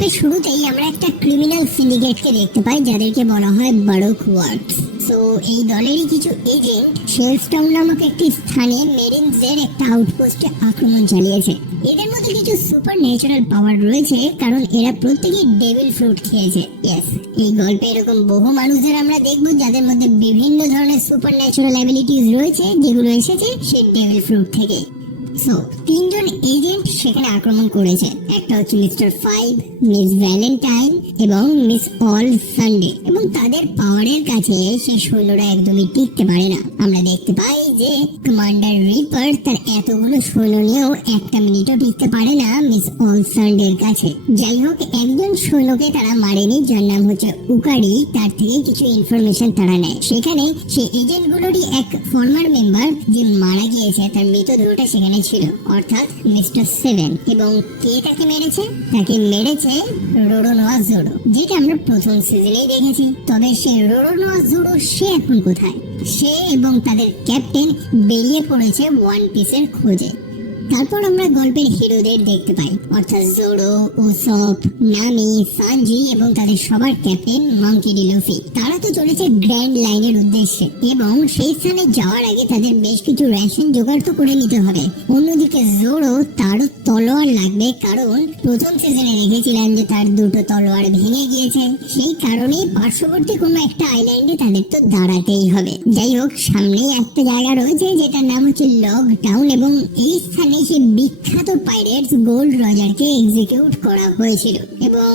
গল্পের শুরুতেই আমরা একটা ক্রিমিনাল সিন্ডিকেটকে দেখতে পাই যাদেরকে বলা হয় বারুক ওয়ার্কস। তো এই দলেরই কিছু এজেন্ট শেলস্টাউন নামক একটি স্থানে মেরিনসদের একটা আউটপোস্টে আক্রমণ চালিয়েছে। এদের মধ্যে কিছু সুপার ন্যাচারাল পাওয়ার রয়েছে, কারণ এরা প্রত্যেকেই ডেভিল ফ্রুট খেয়েছে। ইয়েস, এই গল্পে এরকম বহু মানুষদের আমরা দেখবো যাদের মধ্যে বিভিন্ন ধরনের সুপার ন্যাচারাল অ্যাবিলিটিস রয়েছে, যেগুলো এসেছে সেই ডেভিল ফ্রুট থেকে। সো তিনজন এজেন্ট সেখানে আক্রমণ করেছে। একটা হচ্ছে মিস্টার ফাইভ, মিস ভ্যালেন্টাইন এবং মিস অল সানডে। এবং তাদের পাওয়ারের কাছে সেই সৈন্যরা একদমই টিকতে পারে না। আমরা দেখতে পাই যে কমান্ডার রিপার তার এতগুলো সৈন্য নিয়েও একটা মিনিটও টিকতে পারে না মিস অল সানডের কাছে। যাই হোক, একজন সৈন্যকে তারা মারেনি, যার নাম হচ্ছে উকারি। তার থেকে কিছু ইনফরমেশন তারা নেয়। সেখানে সেই এজেন্টগুলোরই এক ফর্মার মেম্বার যে মারা গিয়েছে, তার মৃতদেহটা সেখানে ছিল, অর্থাৎ মিস্টার সেভেন। এবং কে তাকে মেরেছে? তাকে মেরেছে রোরোনোয়া জোরো, যেটা আমরা প্রথম সিজনেই দেখেছি। তবে সেই রোরোনোয়া জোরো সে এখন কোথায়? সে এবং তাদের ক্যাপ্টেন বেরিয়ে পড়েছে ওয়ান পিসের খোঁজে। তারপর আমরা গল্পের হিরোদের দেখতে পাই, অর্থাৎ জোরো, উসপ, নামি, সানজি এবং তাদের সবার ক্যাপ্টেন মাঙ্কি ডি লুফি। তারা তো চলেছে গ্র্যান্ড লাইনের উদ্দেশ্যে, এবং সেই স্থানে যাওয়ার আগে তাদের বেশ কিছু রেশন জোগাড় তো করে নিতে হবে। অন্যদিকে জোরো, তারও তলোয়ার লাগবে, কারণ প্রথম সিজনে দেখেছিলাম যে তার দুটো তলোয়ার ভেঙে গিয়েছে। সেই কারণেই পার্শ্ববর্তী কোনো একটা আইল্যান্ডে তাদের তো দাঁড়াতেই হবে। যাই হোক, সামনেই একটা জায়গা রয়েছে যেটার নাম হচ্ছে লগ টাউন, এবং এই স্থানে সেই বিখ্যাত পাইরেটস গোল্ড রজারকে এক্সিকিউট করা হয়েছিল। এবং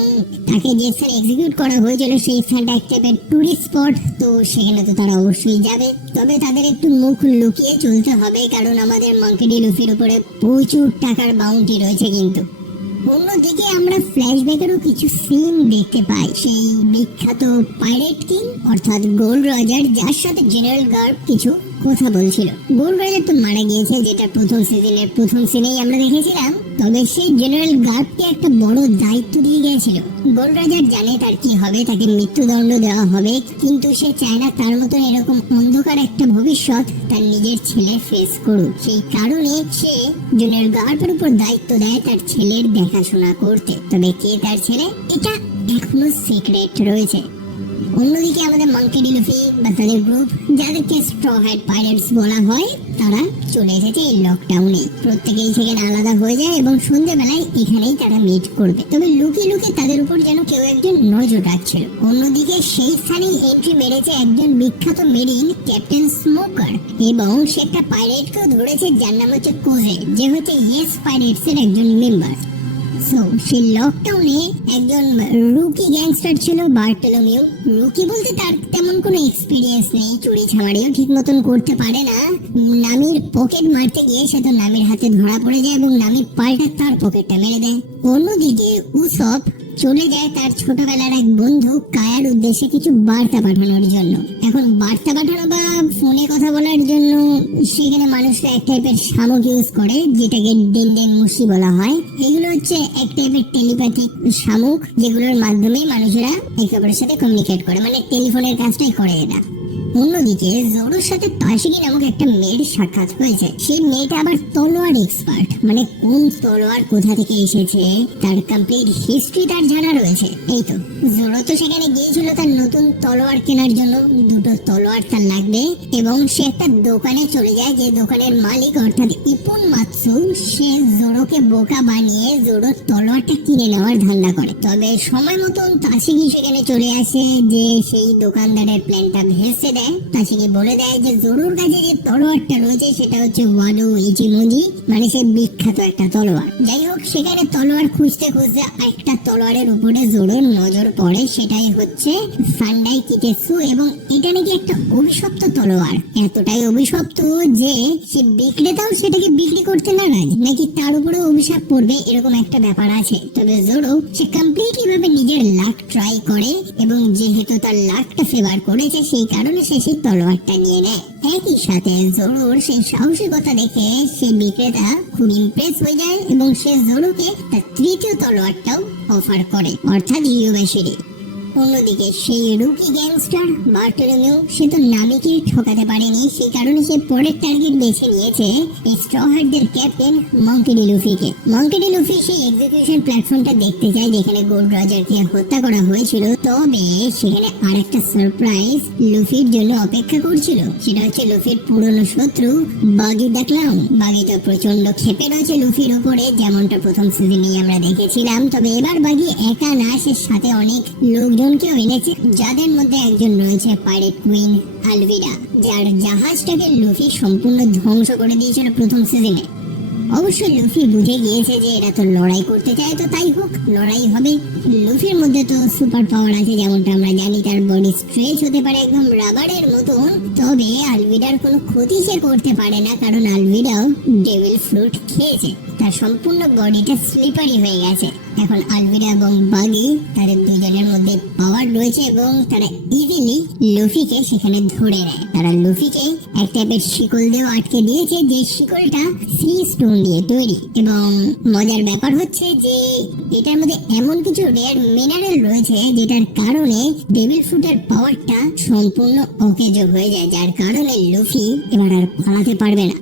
তাকে যে স্থানে এক্সিকিউট করা হয়েছিল সেই স্থানটা একটা টুরিস্ট স্পট, তো সেখানে তো তারা অবশ্যই যাবে। তবে তাদের একটু মুখ লুকিয়ে চলতে হবে, কারণ আমাদের মাঙ্কি ডি লুফির উপরে প্রচুর টাকার বাউন্টি রয়েছে। কিন্তু অন্যদিকে আমরা ফ্ল্যাশব্যাকেরও কিছু সিন দেখতে পাই। সেই বিখ্যাত পাইরেট কিং অর্থাৎ গোল্ড রজার, যার সাথে জেনারেল গার্ড কিছু কথা বলছিল। গোল্ড রজার তো মারা গিয়েছে, যেটা প্রথম সিজনের প্রথম সিনেই আমরা দেখেছিলাম। তবে সেই জেনারেল গার্ডকে একটা বড় দায়িত্ব দিয়ে গিয়েছিল। গোল্ড রজার জানে তার কি হবে, তাকে মৃত্যুদণ্ড দেওয়া হবে, কিন্তু সে চায় না তার মতন এরকম অন্ধকার একটা ভবিষ্যৎ তার নিজের ছেলে ফেস করুক। সেই কারণে সে জেনারেল গার্ডের উপর দায়িত্ব দেয় তার ছেলের দেখাশোনা করতে। তবে কে তার ছেলে, এটা এখনো সিক্রেট রয়েছে। অন্যদিকে আমাদের মাঙ্কি ডি লুফি বা তাদের গ্রুপ, যাদেরকে স্ট্র হ্যাট পাইরেটস বলা হয়, তারা চলে এসেছে এই লকডাউনে। প্রত্যেকেই সেখানে আলাদা হয়ে যায় এবং সন্ধ্যেবেলায় এখানেই তারা মিট করবে। তবে লুকিয়ে লুকিয়ে তাদের উপর যেন কেউ একজন নজর রাখছিল। অন্যদিকে সেই স্থানেই এন্ট্রি মেরেছে একজন বিখ্যাত মেরিন, ক্যাপ্টেন স্মোকার, এবং সে একটা পাইরেটকেও ধরেছে যার নাম হচ্ছে কোজে, যে হচ্ছে ইয়েস পাইরেটস এর একজন মেম্বার। সো সেই লকডাউনে একজন রুকি গ্যাংস্টার ছিল, বার্টলোমিউ। রুকি বলতে তার তেমন কোনো এক্সপিরিয়েন্স নেই, চুরি ছামারিও ঠিক মতন করতে পারে না। নামির পকেট মারতে গিয়ে সে তো নামির হাতে ধরা পড়ে যায় এবং নামির পাল্টা তার পকেটটা মেরে দেয়। অন্যদিকে উসপ চলে যায় তার ছোটবেলার এক বন্ধু কায়ার উদ্দেশ্যে কিছু বার্তা পাঠানোর জন্য। এখন বার্তা পাঠানো বা ফোনে কথা বলার জন্য সেখানে মানুষরা এক টাইপের শামুক ইউজ করে, যেটাকে ডেনডেন মুশি বলা হয়। এগুলো হচ্ছে এক টাইপের টেলিপ্যাথিক শামুক, যেগুলোর মাধ্যমে মানুষেরা একে অপরের সাথে কমিউনিকেট করে, মানে টেলিফোনের কাজটাই করে এরা। অন্যদিকে জোরোর সাথে তাশিকি নামক একটা মেয়ের সাক্ষাৎ হয়েছে। সেই মেয়েটা আবার তলোয়ার এক্সপার্ট, মানে কোন তলোয়ার কোথা থেকে এসেছে তার কমপ্লিট হিস্ট্রি তার জানা রয়েছে। এই তো জোরো তো সেখানে গিয়েছিল তার নতুন তলোয়ার কেনার জন্য। দুটো তলোয়ার তার লাগবে, এবং সে একটা দোকানে চলে যায়, যে দোকানের মালিক অর্থাৎ ইপুন মাতসু, সে জোরোকে বোকা বানিয়ে জোরোর তলোয়ারটা কিনে নেওয়ার ধান্দা করে। তবে সময় মতন তাশিকি সেখানে চলে আসে, যে সেই দোকানদারের প্ল্যানটা ভেস্তে দেয়। তাশিকি বলে দেয় যে জোরোর কাছে যে তলোয়ারটা রয়েছে সেটা হচ্ছে ওয়ানো ইচিমুজি, মানে সে বিখ্যাত একটা তলোয়ার। যাই হোক, সেখানে তলোয়ার খুঁজতে খুঁজতে একটা তলোয়ারের উপরে জোরোর নজর পড়ে, সেটাই হচ্ছে সান্ডাই কিটেসু। এবং এটা নাকি একটা অভিশপ্ত তলোয়ার, এতটাই অভিশপ্ত যে সে বিক্রেতাও সেটাকে বিক্রি করতে নারাজ, নাকি তার উপরে অভিশাপ পড়বে, এরকম একটা ব্যাপার আছে। তবে জোরো সে কমপ্লিটলি ভাবে নিজের লাক ট্রাই করে, এবং যেহেতু তার লাকটা ফেভার করেছে সেই কারণে সে সেই তলোয়ারটা নিয়ে নেয়। একই সাথে জোরোর সেই সাহসিকতা দেখে সেই বিক্রেতা খুব ইমপ্রেস হয়ে যায়, এবং সে জোরোকে তার তৃতীয় তলোয়ারটাও অফার করে, অর্থাৎ ইউবাশিরি। অন্যদিকে সেই রুকি গ্যাংস্টার বার্টলোমিউ সে তো নাবিককে ঠকাতে পারেনি, সেই কারণে সে পরের টার্গেট বেছে নিয়েছে এই স্ট্র হ্যাটদের ক্যাপ্টেন মঙ্কি ডি লুফিকে। মঙ্কি ডি লুফি সেই এক্সিকিউশন প্ল্যাটফর্মটা দেখতে চায় যেখানে গোল্ড রজারকে হত্যা করা হয়েছিল। তবে সেখানে আরেকটা সারপ্রাইজ লুফির জন্য অপেক্ষা করছিল, সেটা হচ্ছে লুফির পুরনো শত্রু বাগি দ্য ক্লাউন। বাগি তো প্রচন্ড ক্ষেপে রয়েছে লুফির উপরে, যেমনটা প্রথম সিজনে আমরা দেখেছিলাম। তবে এবার বাগি একা না, সে সাথে অনেক লোকজনকেও এনেছে, যাদের মধ্যে একজন রয়েছে পাইরেট কুইন আলভিরা, যার জাহাজটাকে লুফি সম্পূর্ণ ধ্বংস করে দিয়েছিল প্রথম সিজনে। অবশ্যই লুফি বুঝে গিয়েছে যে এরা তো লড়াই করতে চায়, তো তাই হোক, লড়াই হবে। লুফির মধ্যে তো সুপার পাওয়ার আছে, যেমনটা আমরা জানি তার বডি স্ট্রেচ হতে পারে একদম রাবারের মতন। তবে আলভিডার কোনো ক্ষতি সে করতে পারে না, কারণ আলভিডাও ডেভিল ফ্রুট খেয়েছে, তার সম্পূর্ণ বডিটা স্লিপারি হয়ে গেছে। এখন আলভিরা এবং বাগি তাদের দুজনের মধ্যে পাওয়ার রয়েছে এবং তারা ইজিলি লুফিকে সেখানে ধরে নেয়। তারা লুফিকে এক টাইপের শিকল দিয়েও আটকে দিয়েছে, যে শিকলটা সি স্টোন দিয়ে তৈরি। এবং মজার ব্যাপার হচ্ছে যে এটার মধ্যে এমন কিছু রেয়ার মিনারেল রয়েছে যেটার কারণে ডেভিল ফ্রুটের পাওয়ারটা সম্পূর্ণ অকেজো হয়ে যায়, যার কারণে লুফি এবার আর পালাতে পারবে না।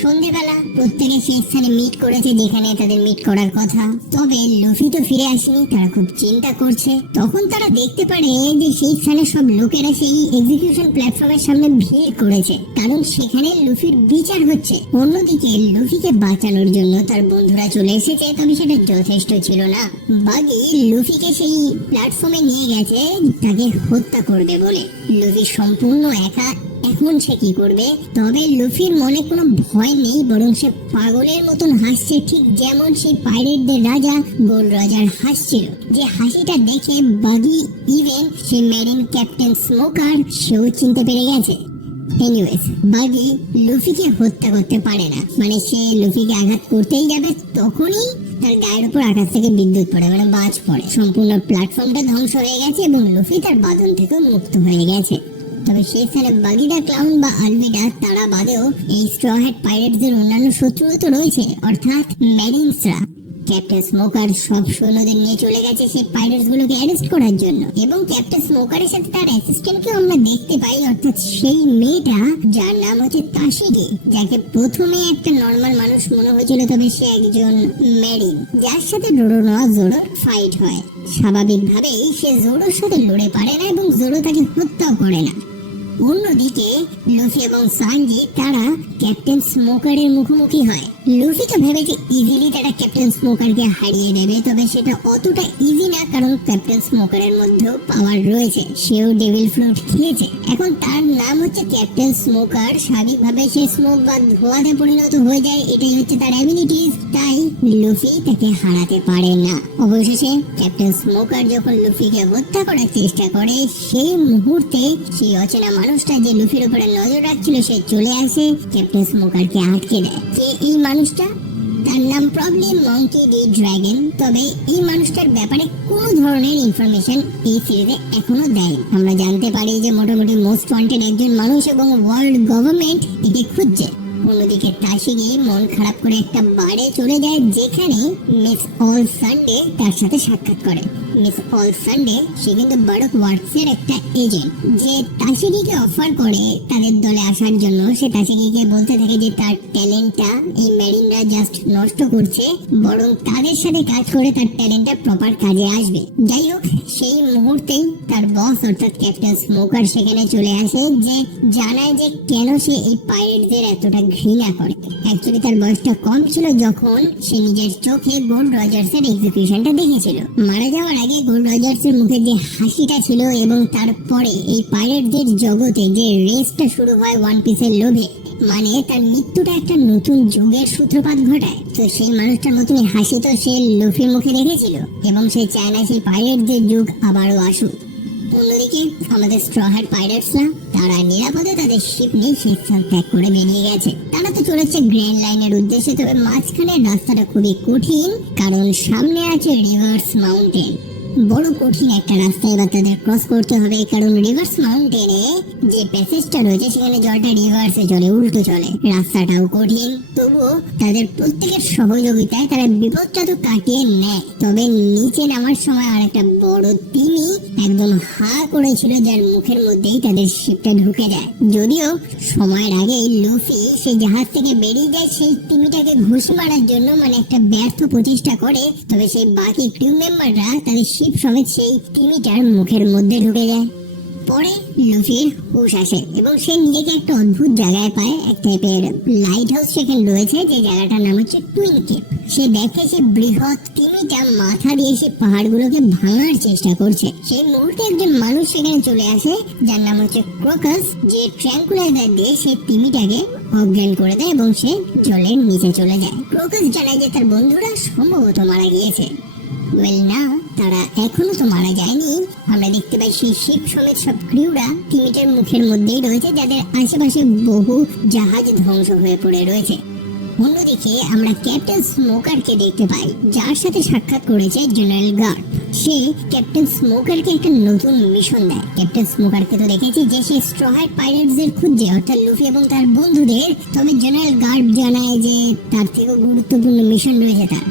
সন্ধ্যেবেলা প্রত্যেকে সেই স্থানে মিট করেছে যেখানে তাদের মিট করার কথা। তবে লুফি তো ফিরে আসেনি, তারা খুব চিন্তা করছে। তখন তারা দেখতে পারে যে সেই স্থানে সব লোকেরা সেই এক্সিকিউশন প্ল্যাটফর্মের সামনে ভিড় করেছে, কারণ সেখানে লুফির বিচার হচ্ছে। অন্যদিকে লুফিকে বাঁচানোর জন্য তার বন্ধুরা চলে এসেছে, তবে সেটা যথেষ্ট ছিল না। বাগি লুফিকে সেই প্ল্যাটফর্মে নিয়ে গেছে তাকে হত্যা করবে বলে। লুফি সম্পূর্ণ একা, এখন সে কি করবে? তবে লুফির মনে কোনো ভয় নেই, বরং সে পাগলের মতন হাসছে, ঠিক যেমন সেই পাইরেটদের রাজা গোল্ড রজার হাসছিল। যে হাসিটা দেখে বাগি, ইভেন সেই মেরিন ক্যাপ্টেন স্মোকার, সেও চিনতে পেরে গেছে। এনিওয়েজ, বাগি লুফিকে হত্যা করতে পারে না, মানে সে লুফিকে আঘাত করতেই যাবে, তখনই তার গায়ের উপর আকাশ থেকে বিদ্যুৎ পড়ে, মানে বাজ পড়ে। সম্পূর্ণ প্ল্যাটফর্মটা ধ্বংস হয়ে গেছে এবং লুফি তার বাঁধন থেকে মুক্ত হয়ে গেছে। তবে সেই স্থানে বাগি দ্য ক্লাউন বা আলভিডা তারা বাদেও এই স্ট্র হ্যাট পাইরেটসদের অন্যান্য শত্রুও তো রয়েছে, অর্থাৎ মেরিনসরা। ক্যাপ্টেন স্মোকার সব সৈন্যদের নিয়ে চলে গেছে সেই পাইরেটস গুলোকে অ্যারেস্ট করার জন্য, এবং ক্যাপ্টেন স্মোকারের সাথে তার অ্যাসিস্ট্যান্টকেও আমরা দেখতে পাই, অর্থাৎ সেই মেয়েটা যার নাম হচ্ছে তাশিরি, যাকে প্রথমে একটা নর্মাল মানুষ মনে হয়েছিল, তবে সে একজন মেরিন, যার সাথে জোরোর ফাইট হয়। স্বাভাবিকভাবেই সে জোরোর সাথে লড়ে পারে না এবং জোরো তাকে হত্যাও করে না। অন্যদিকে লুফি এবং সানজি তারা ক্যাপ্টেন স্মোকারের মুখোমুখি হয়। লুফি তো ভেবেছে ইজিলি তারা ক্যাপ্টেন স্মোকারকে হারিয়ে দেবে, তবে সেটা অতটা ইজি না, কারণ ক্যাপ্টেন স্মোকারের মধ্যেও পাওয়ার রয়েছে, সেও ডেভিল ফ্রুট খেয়েছে। এখন তার নাম হচ্ছে ক্যাপ্টেন স্মোকার, স্বাভাবিকভাবে সে স্মোক বা ধোঁয়াতে পরিণত হয়ে যায়, এটাই হচ্ছে তার অ্যাবিলিটিস, তাই লুফি তাকে হারাতে পারে না। অবশেষে ক্যাপ্টেন স্মোকার যখন লুফিকে হত্যা করার চেষ্টা করে, সেই মুহূর্তে সেই অচেনা মানুষটা যে লুফির উপরে নজর রাখছিল সে চলে আসে, ক্যাপ্টেন স্মোকারকে আটকে দেয়। কে এই মানুষটা? তার নাম প্রবলি মঙ্কি ডি ড্রাগন। তবে এই মানুষটার ব্যাপারে কোনো ধরনের ইনফরমেশন এই সিরিজে এখনো দেয়। আমরা জানতে পারি যে মোটামুটি মোস্ট ওয়ান্টেড একজন মানুষ এবং ওয়ার্ল্ড গভর্নমেন্ট একে খুঁজছে। অন্যদিকে তাশিরি মন খারাপ করে একটা বারে চলে যায়, যেখানে মিস অল সানডে তার সাথে সাক্ষাৎ করে। মিস অল সানডে সে কিন্তু বারক ওয়ার্কসের একটা এজেন্ট, যে তাশিরিকে অফার করে তাদের দলে আসার জন্য। সে তাশিরিকে বলতে থাকে যে তার ট্যালেন্টটা এই মেরিনরা জাস্ট নষ্ট করছে, বরং তাদের সাথে কাজ করে তার ট্যালেন্টটা প্রপার কাজে আসবে। যাই হোক, সেই মুহূর্তেই তার বস অর্থাৎ ক্যাপ্টেন স্মোকার সেখানে চলে আসে, যে জানায় যে কেন সে এই পাইরেটদের এতটা ঘৃণা করে। অ্যাকচুয়ালি তার বয়সটা কম ছিল যখন সে নিজের চোখে গোল্ড রজার্সের এক্সিকিউশনটা দেখেছিল। মারা যাওয়ার আগে গোল্ড রজার্সের মুখে যে হাসিটা ছিল, এবং তারপরে এই পাইরেটদের জগতে যে রেসটা শুরু হয় ওয়ান পিসের লোভে, মানে তার মৃত্যুটা একটা নতুন যুগের সূত্রপাত ঘটায়। তো সেই মানুষটার মতনই হাসি তো সে লুফির মুখে দেখেছিল, এবং সে চায় না সেই পাইরেটদের যুগ আবারও আসুক। অন্যদিকে আমাদের স্ট্র হ্যাট পাইরেটসরা তারা নিরাপদে তাদের শিপ নিয়ে সেই স্থান ত্যাগ করে বেরিয়ে গেছে। তারা তো চলেছে গ্র্যান্ড লাইনের উদ্দেশ্যে, তবে মাঝখানে রাস্তাটা খুবই কঠিন, কারণ সামনে আছে রিভার্স মাউন্টেন। বড় কঠিন একটা রাস্তা এবার তাদের ক্রস করতে হবে, কারণ রিভার্স মাউন্টেনে যে প্যাসেজটা রয়েছে সেখানে জলটা রিভার্সে চলে, উল্টো চলে, রাস্তাটাও কঠিন। তবুও তাদের প্রত্যেকের সহযোগিতায় তারা বিপদটা তো কাটিয়ে নেয়। তবে নিচে নামার সময় আর একটা বড় তিমি একদম হা করেছিল, যার মুখের মধ্যেই তাদের শিপটা ঢুকে যায়। যদিও সময়ের আগেই লুফি সেই জাহাজ থেকে বেরিয়ে যায় সেই তিমিটাকে ঘুষ মারার জন্য, মানে একটা ব্যর্থ প্রচেষ্টা করে। তবে সেই বাকি ক্রিউ মেম্বাররা তাদের শিপ সমেত সেই তিমিটার মুখের মধ্যে ঢুকে যায়। পরে লুফির হুঁশ আসে এবং সে নিজেকে একটা অদ্ভুত জায়গায় পায়, এক টাইপের লাইট হাউস সেখানে রয়েছে, যে জায়গাটার নাম হচ্ছে টুইন কেপ। সে দেখে সে বৃহৎ তিমিটা মাথা দিয়ে সে পাহাড়গুলোকে ভাঙার চেষ্টা করছে। সেই মুহূর্তে একজন মানুষ সেখানে চলে আসে, যার নাম হচ্ছে ক্রোকাস, যে ট্র্যাঙ্কুলাইজার দিয়ে সেই তিমিটাকে অজ্ঞান করে দেয় এবং সে জলের নিচে চলে যায়। ক্রোকাস জানায় যে তার বন্ধুরা সম্ভবত মারা গিয়েছে। না, তারা এখনো তো মারা যায়নি। আমরা দেখতে পাই সেই শিপ সমেত সব ক্রিউরা তিমিটার মুখের মধ্যেই রয়েছে, যাদের আশেপাশে বহু জাহাজ ধ্বংস হয়ে পড়ে রয়েছে। অন্যদিকে আমরা ক্যাপ্টেন স্মোকারকে দেখতে পাই, যার সাথে সাক্ষাৎ করেছে জেনারেল গার্ড। সে ক্যাপ্টেন স্মোকারকে একটা নতুন মিশন দেয়। ক্যাপ্টেন স্মোকারকে তো দেখেছি যে সে স্ট্র হ্যাট পাইরেটসদের খুঁজছে, অর্থাৎ লুফি এবং তার বন্ধুদের। তবে জেনারেল গার্ড জানায় যে তার থেকেও গুরুত্বপূর্ণ মিশন রয়েছে তার।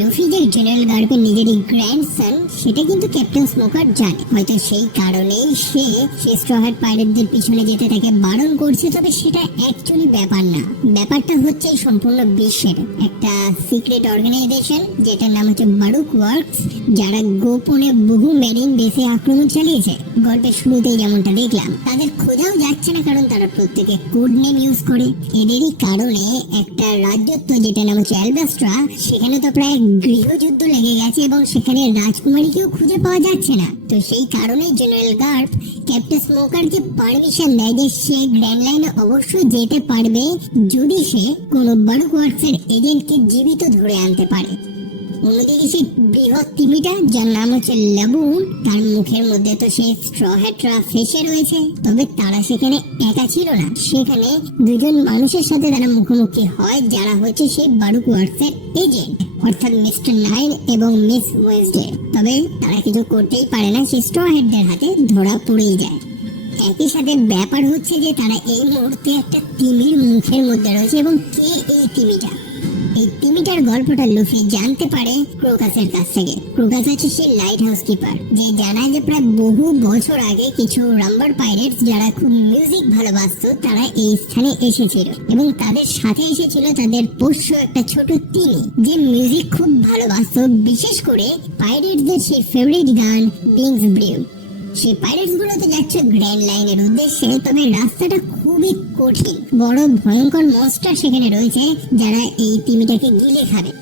লুফি যে জেনারেল গার্ডের নিজেরই গ্র্যান্ডসন, সেটা কিন্তু ক্যাপ্টেন স্মোকার জানে। হয়তো সেই কারণেই সে স্ট্র হ্যাট পাইরেটদের পিছনে যেতে তাকে বারণ করছে। তবে সেটা অ্যাকচুয়ালি ব্যাপার না, ব্যাপারটা হচ্ছে সম্পূর্ণ বিশ্বের একটা সিক্রেট অর্গানাইজেশন, যেটার নাম হচ্ছে বারুক ওয়ার্কস, যারা গোপনে বহু মেরিন বেসে আক্রমণ চালিয়েছে। গল্পের শুরুতেই যেমনটা দেখলাম, তাদের খোঁজাও যাচ্ছে না, কারণ তারা প্রত্যেকে কোড নেম ইউজ করে। এদেরই কারণে একটা রাজ্যত্ব যেটা নাম হচ্ছে অ্যালবাস্ট্রা, সেখানে তো প্রায় গৃহযুদ্ধ লেগে গেছে এবং সেখানে রাজকুমারীকেও খুঁজে পাওয়া যাচ্ছে না। তো সেই কারণে জেনারেল গার্ড ক্যাপ্টেন স্মোকারকে পারমিশন দেয় যে সে গ্র্যান্ড লাইনে অবশ্যই যেতে পারবে যদি সে কোনো বারুক ওয়ার্কসের এজেন্টকে জীবিত ধরে আনতে পারে। অন্যদিকে সেই বৃহৎ তিমিটা, যার নাম হচ্ছে লাবুন, তার মুখের মধ্যে তো সেই স্ট্র হ্যাটরা ফেসে রয়েছে। তবে তারা সেখানে একা ছিল না, সেখানে দুজন মানুষের সাথে তারা মুখোমুখি হয়, যারা হচ্ছে সেই বারুক ওয়ার্কসের এজেন্ট, অর্থাৎ মিস্টার নাইন এবং মিস ওয়েসডে। তবে তারা কিছু করতেই পারে না, সেই স্ট্র হ্যাটদের হাতে ধরা পড়েই যায়। একই সাথে ব্যাপার হচ্ছে যে তারা এই মুহূর্তে একটা তিমির মুখের মধ্যে রয়েছে। এবং কে এই তিমিটা? এই তিমিটার গল্পটা লুফি জানতে পারে ক্রোকাসের কাছ থেকে। ক্রোকাস হচ্ছে সেই লাইট হাউস কিপার, যে জানায় যে প্রায় বহু বছর আগে কিছু রাম্বার পাইরেটস যারা খুব মিউজিক ভালোবাসতো, তারা এই স্থানে এসেছিল এবং তাদের সাথে এসেছিল তাদের পোষ্য একটা ছোট তিমি, যে মিউজিক খুব ভালোবাসতো, বিশেষ করে পাইরেটসদের সেই ফেভারিট গান বিংস ব্রিউ। সেই পাইরেটস গুলোতে যাচ্ছে গ্র্যান্ড লাইনের উদ্দেশ্যে। তবে রাস্তাটা খুবই কঠিন, বড় ভয়ঙ্কর মনস্টার সেখানে রয়েছে যারা এই তিমিটাকে গিলে খাবে।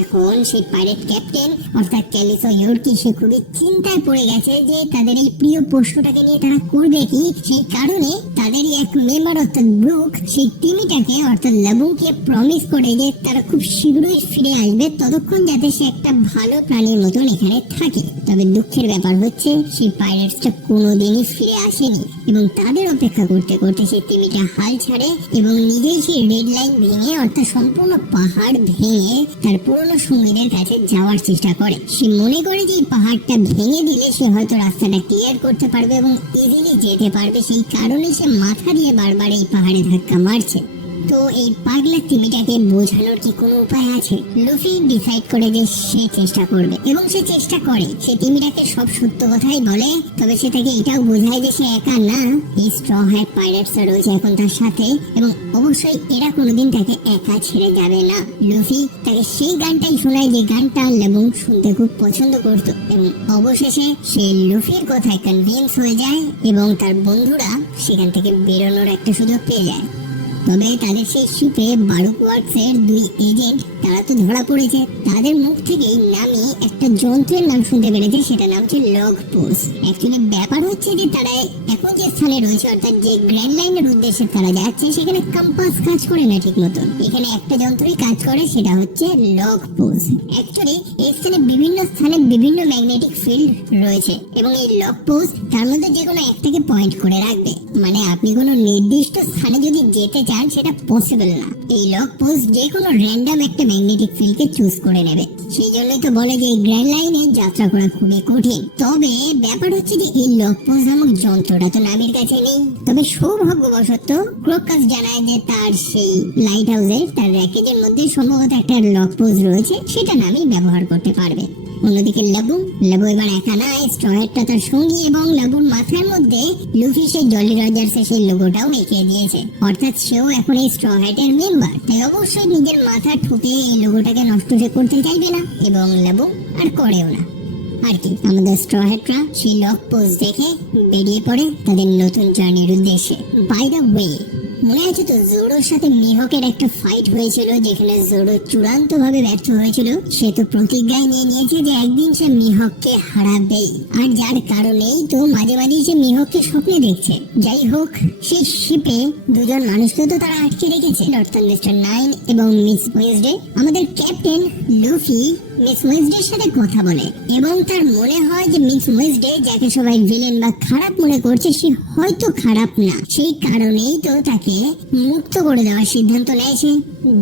এখন সেই পাইরেট ক্যাপ্টেন অর্থাৎ ক্যালিসো ইয়োরকি সে খুবই চিন্তায় পড়ে গেছে যে তাদের এই প্রিয় পোষ্যটাকে নিয়ে তারা করবে কি। সেই কারণে তাদেরই এক মেম্বার অর্থাৎ ব্রুক সেই তিমিটাকে অর্থাৎ লাবুকে প্রমিস করে যে তারা খুব শীঘ্রই ফিরে আসবে, ততক্ষণ যাতে সে একটা ভালো প্রাণীর মতন এখানে থাকে। তবে দুঃখের ব্যাপার হচ্ছে সেই পাইরেটসটা কোনোদিনই ফিরে আসেনি এবং তাদের অপেক্ষা করতে করতে সেই তিমিটা হাল ছাড়ে এবং নিজেই সেই রেড লাইন ভেঙে অর্থাৎ সম্পূর্ণ পাহাড় ভেঙে তার পুরনো সঙ্গীদের কাছে যাওয়ার চেষ্টা করে। সে মনে করে যে পাহাড়টা ভেঙে দিলে সে হয়তো রাস্তাটা ক্লিয়ার করতে পারবে এবং ইজিলি যেতে পারবে। সেই কারণে সে মাথা দিয়ে বারবার এই পাহাড়ে ধাক্কা মারছে। তো এই পাগলা তিমিটাকে বোঝানোর কি কোনো উপায় আছে? লুফি ডিসাইড করে যে সে চেষ্টা করবে এবং সে চেষ্টা করে। সে তিমিটাকে সব সত্য কথাই বলে, তবে সে তাকে এটাও বোঝায় যে সে একা না, এই স্ট্র হ্যাট পাইরেটসরা রয়েছে এখন তার সাথে এবং অবশ্যই এরা কোনোদিন তাকে একা ছেড়ে যাবে না। লুফি তাকে সেই গানটাই শোনায় যে গানটা লেবুং শুনতে খুব পছন্দ করত এবং অবশেষে সে লুফির কথায় কনভিন্স হয়ে যায় এবং তার বন্ধুরা সেখান থেকে বেরোনোর একটা সুযোগ পেয়ে যায়। তবে তাদের সেই শিপে বারুক ওয়ার্কসের দুই এজেন্ট তারা তো ধরা পড়েছে। তাদের মুখ থেকেই নামি একটা যন্ত্রের নাম শুনতে পেরেছে, সেটা নাম হচ্ছে লগ পোস্ট। অ্যাকচুয়ালি ব্যাপার হচ্ছে যে তারা এখন যে স্থানে রয়েছে অর্থাৎ যে গ্র্যান্ড লাইনের উদ্দেশ্যে তারা যাচ্ছে, সেখানে কম্পাস কাজ করে না ঠিক মতন। এখানে একটা যন্ত্রই কাজ করে, সেটা হচ্ছে লগ পোস্ট। অ্যাকচুয়ালি এই স্থানে বিভিন্ন ম্যাগনেটিক ফিল্ড রয়েছে এবং এই লগ পোস্ট তার মধ্যে যে কোনো একটাকে পয়েন্ট করে রাখবে। মানে আপনি কোনো নির্দিষ্ট স্থানে যদি যেতে চান সেটা পসিবল না। এই লগ পোস্ট যে কোনো র্যান্ডম একটা ম্যাগনেটিক ফিল্ডকে চুজ করে নেবে। সেই জন্যই তো বলে যে এই গ্র্যান্ড লাইনে যাত্রা করা খুবই কঠিন। তবে ব্যাপার হচ্ছে যে এই লকপোজ নামক যন্ত্রটা তো নামির কাছে নেই। তবে সৌভাগ্যবশত ক্রোকাস জানায় যে তার সেই লাইট হাউসের তার র্যাকেজের মধ্যে সম্ভবত একটা লকপোজ রয়েছে, সেটা নামি ব্যবহার করতে পারবে। অন্যদিকে লেবু এবার একা নয়, স্ট্র হ্যাটটা তার সঙ্গী এবং লেবুর মাথার মধ্যে লুফি সেই জলি রজার্সের সেই লোগোটাও এঁকে দিয়েছে। অর্থাৎ সেও এখন এই স্ট্র হ্যাটের মেম্বার, তাই অবশ্যই নিজের মাথা ঠুকে এই লোগোটাকে নষ্ট করতে চাইবে না, এবং লেবু আর করেও না। আর কি, আমাদের স্ট্র হ্যাটরা সেই লক পোজ দেখে বেরিয়ে পড়ে তাদের নতুন জার্নির উদ্দেশ্যে। বাই দ্য ওয়ে, মনে আছে তো জোরোর সাথে মিহকের একটা ফাইট হয়েছিল যেখানে জোরো চূড়ান্ত ভাবে ব্যর্থ হয়েছিল। সে তো প্রতিজ্ঞায় নিয়ে নিয়েছে যে একদিন সে মিহককে হারাবেই, আর যার কারণেই তো মাঝে মাঝেই সে মিহককে স্বপ্নে দেখছে। যাই হোক, সেই শিপে দুজন মানুষকে তো তারা আটকে রেখেছে, অর্থাৎ মিস্টার নাইন এবং মিস ওয়েসডে। আমাদের ক্যাপ্টেন লুফি মিস ওয়েসডের সাথে কথা বলে এবং তার মনে হয় যে মিস ওয়েসডে, যাকে সবাই ভিলেন বা খারাপ মনে করছে, সে হয়তো খারাপ না। সেই কারণেই তো তাকে মুক্ত করে দেওয়ার সিদ্ধান্ত নেয়।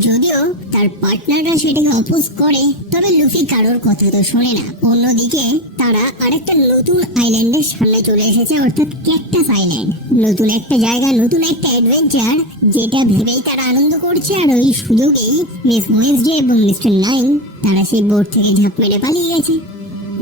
যদিও তার পার্টনাররা সেটাকে অপোজ করে, তবে লুফি কারোর কথা তো শোনে না। অন্যদিকে তারা আরেকটা নতুন আইল্যান্ডের সামনে চলে এসেছে, অর্থাৎ ক্যাকটাস আইল্যান্ড। নতুন একটা জায়গা, নতুন একটা অ্যাডভেঞ্চার, যেটা ভেবেই তারা আনন্দ করছে। আর ওই সুযোগেই মিস ওয়েসডে এবং মিস্টার নাইন তারা সেই বোট থেকে ঝাঁপ মেরে পালিয়ে গেছে।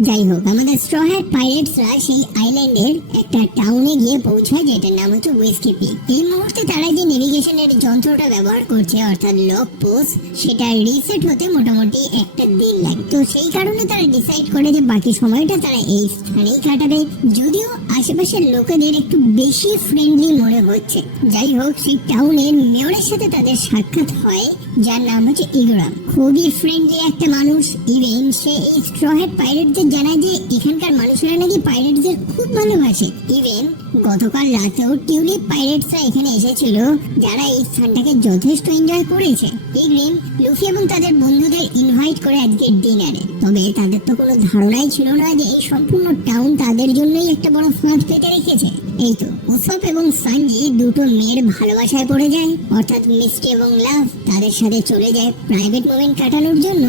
যাই হোক, আমাদের স্ট্র হ্যাট পাইরেটসরা সেই আইল্যান্ডের একটা টাউনে গিয়ে পৌঁছায়, যেটার নাম হচ্ছে হুইস্কি পিক। এই মুহূর্তে তারা যে নেভিগেশনের যন্ত্রটা ব্যবহার করছে, অর্থাৎ লক পোজ, সেটা রিসেট হতে মোটামুটি একটা দিন লাগে। তো সেই কারণে তারা ডিসাইড করে যে বাকি সময়টা তারা এই স্থানেই কাটাবে, যদিও আশেপাশের লোকেদের একটু বেশি ফ্রেন্ডলি মনে হচ্ছে। যাই হোক, সেই টাউনের মেয়রের সাথে তাদের সাক্ষাৎ হয়, যার নাম হচ্ছে ইগরাম। খুবই ফ্রেন্ডলি একটা মানুষ। ইভেন সে এই স্ট্র হ্যাট পাইরেটদের জানায় যে এখানকার মানুষেরা নাকি পাইরেটদের খুব ভালোবাসে। ইভেন গতকাল রাতেও টিউলিপ পাইরেটসরা এখানে এসেছিল, যারা এই স্থানটাকে যথেষ্ট এনজয় করেছে। ইগ্রিম লুফি এবং তাদের বন্ধুদের ইনভাইট করে আজকে ডিনারে। তবে তাদের তো কোনো ধারণাই ছিল না যে এই সম্পূর্ণ টাউন তাদের জন্যই একটা বড় ফাঁদ পেতে রেখেছে। এই তো উসপ এবং সানজি দুটো মেয়ের ভালোবাসায় পড়ে যায়, অর্থাৎ মিষ্টি এবং লাভ তাদের সাথে চলে যায় প্রাইভেট মোমেন্ট কাটানোর জন্য।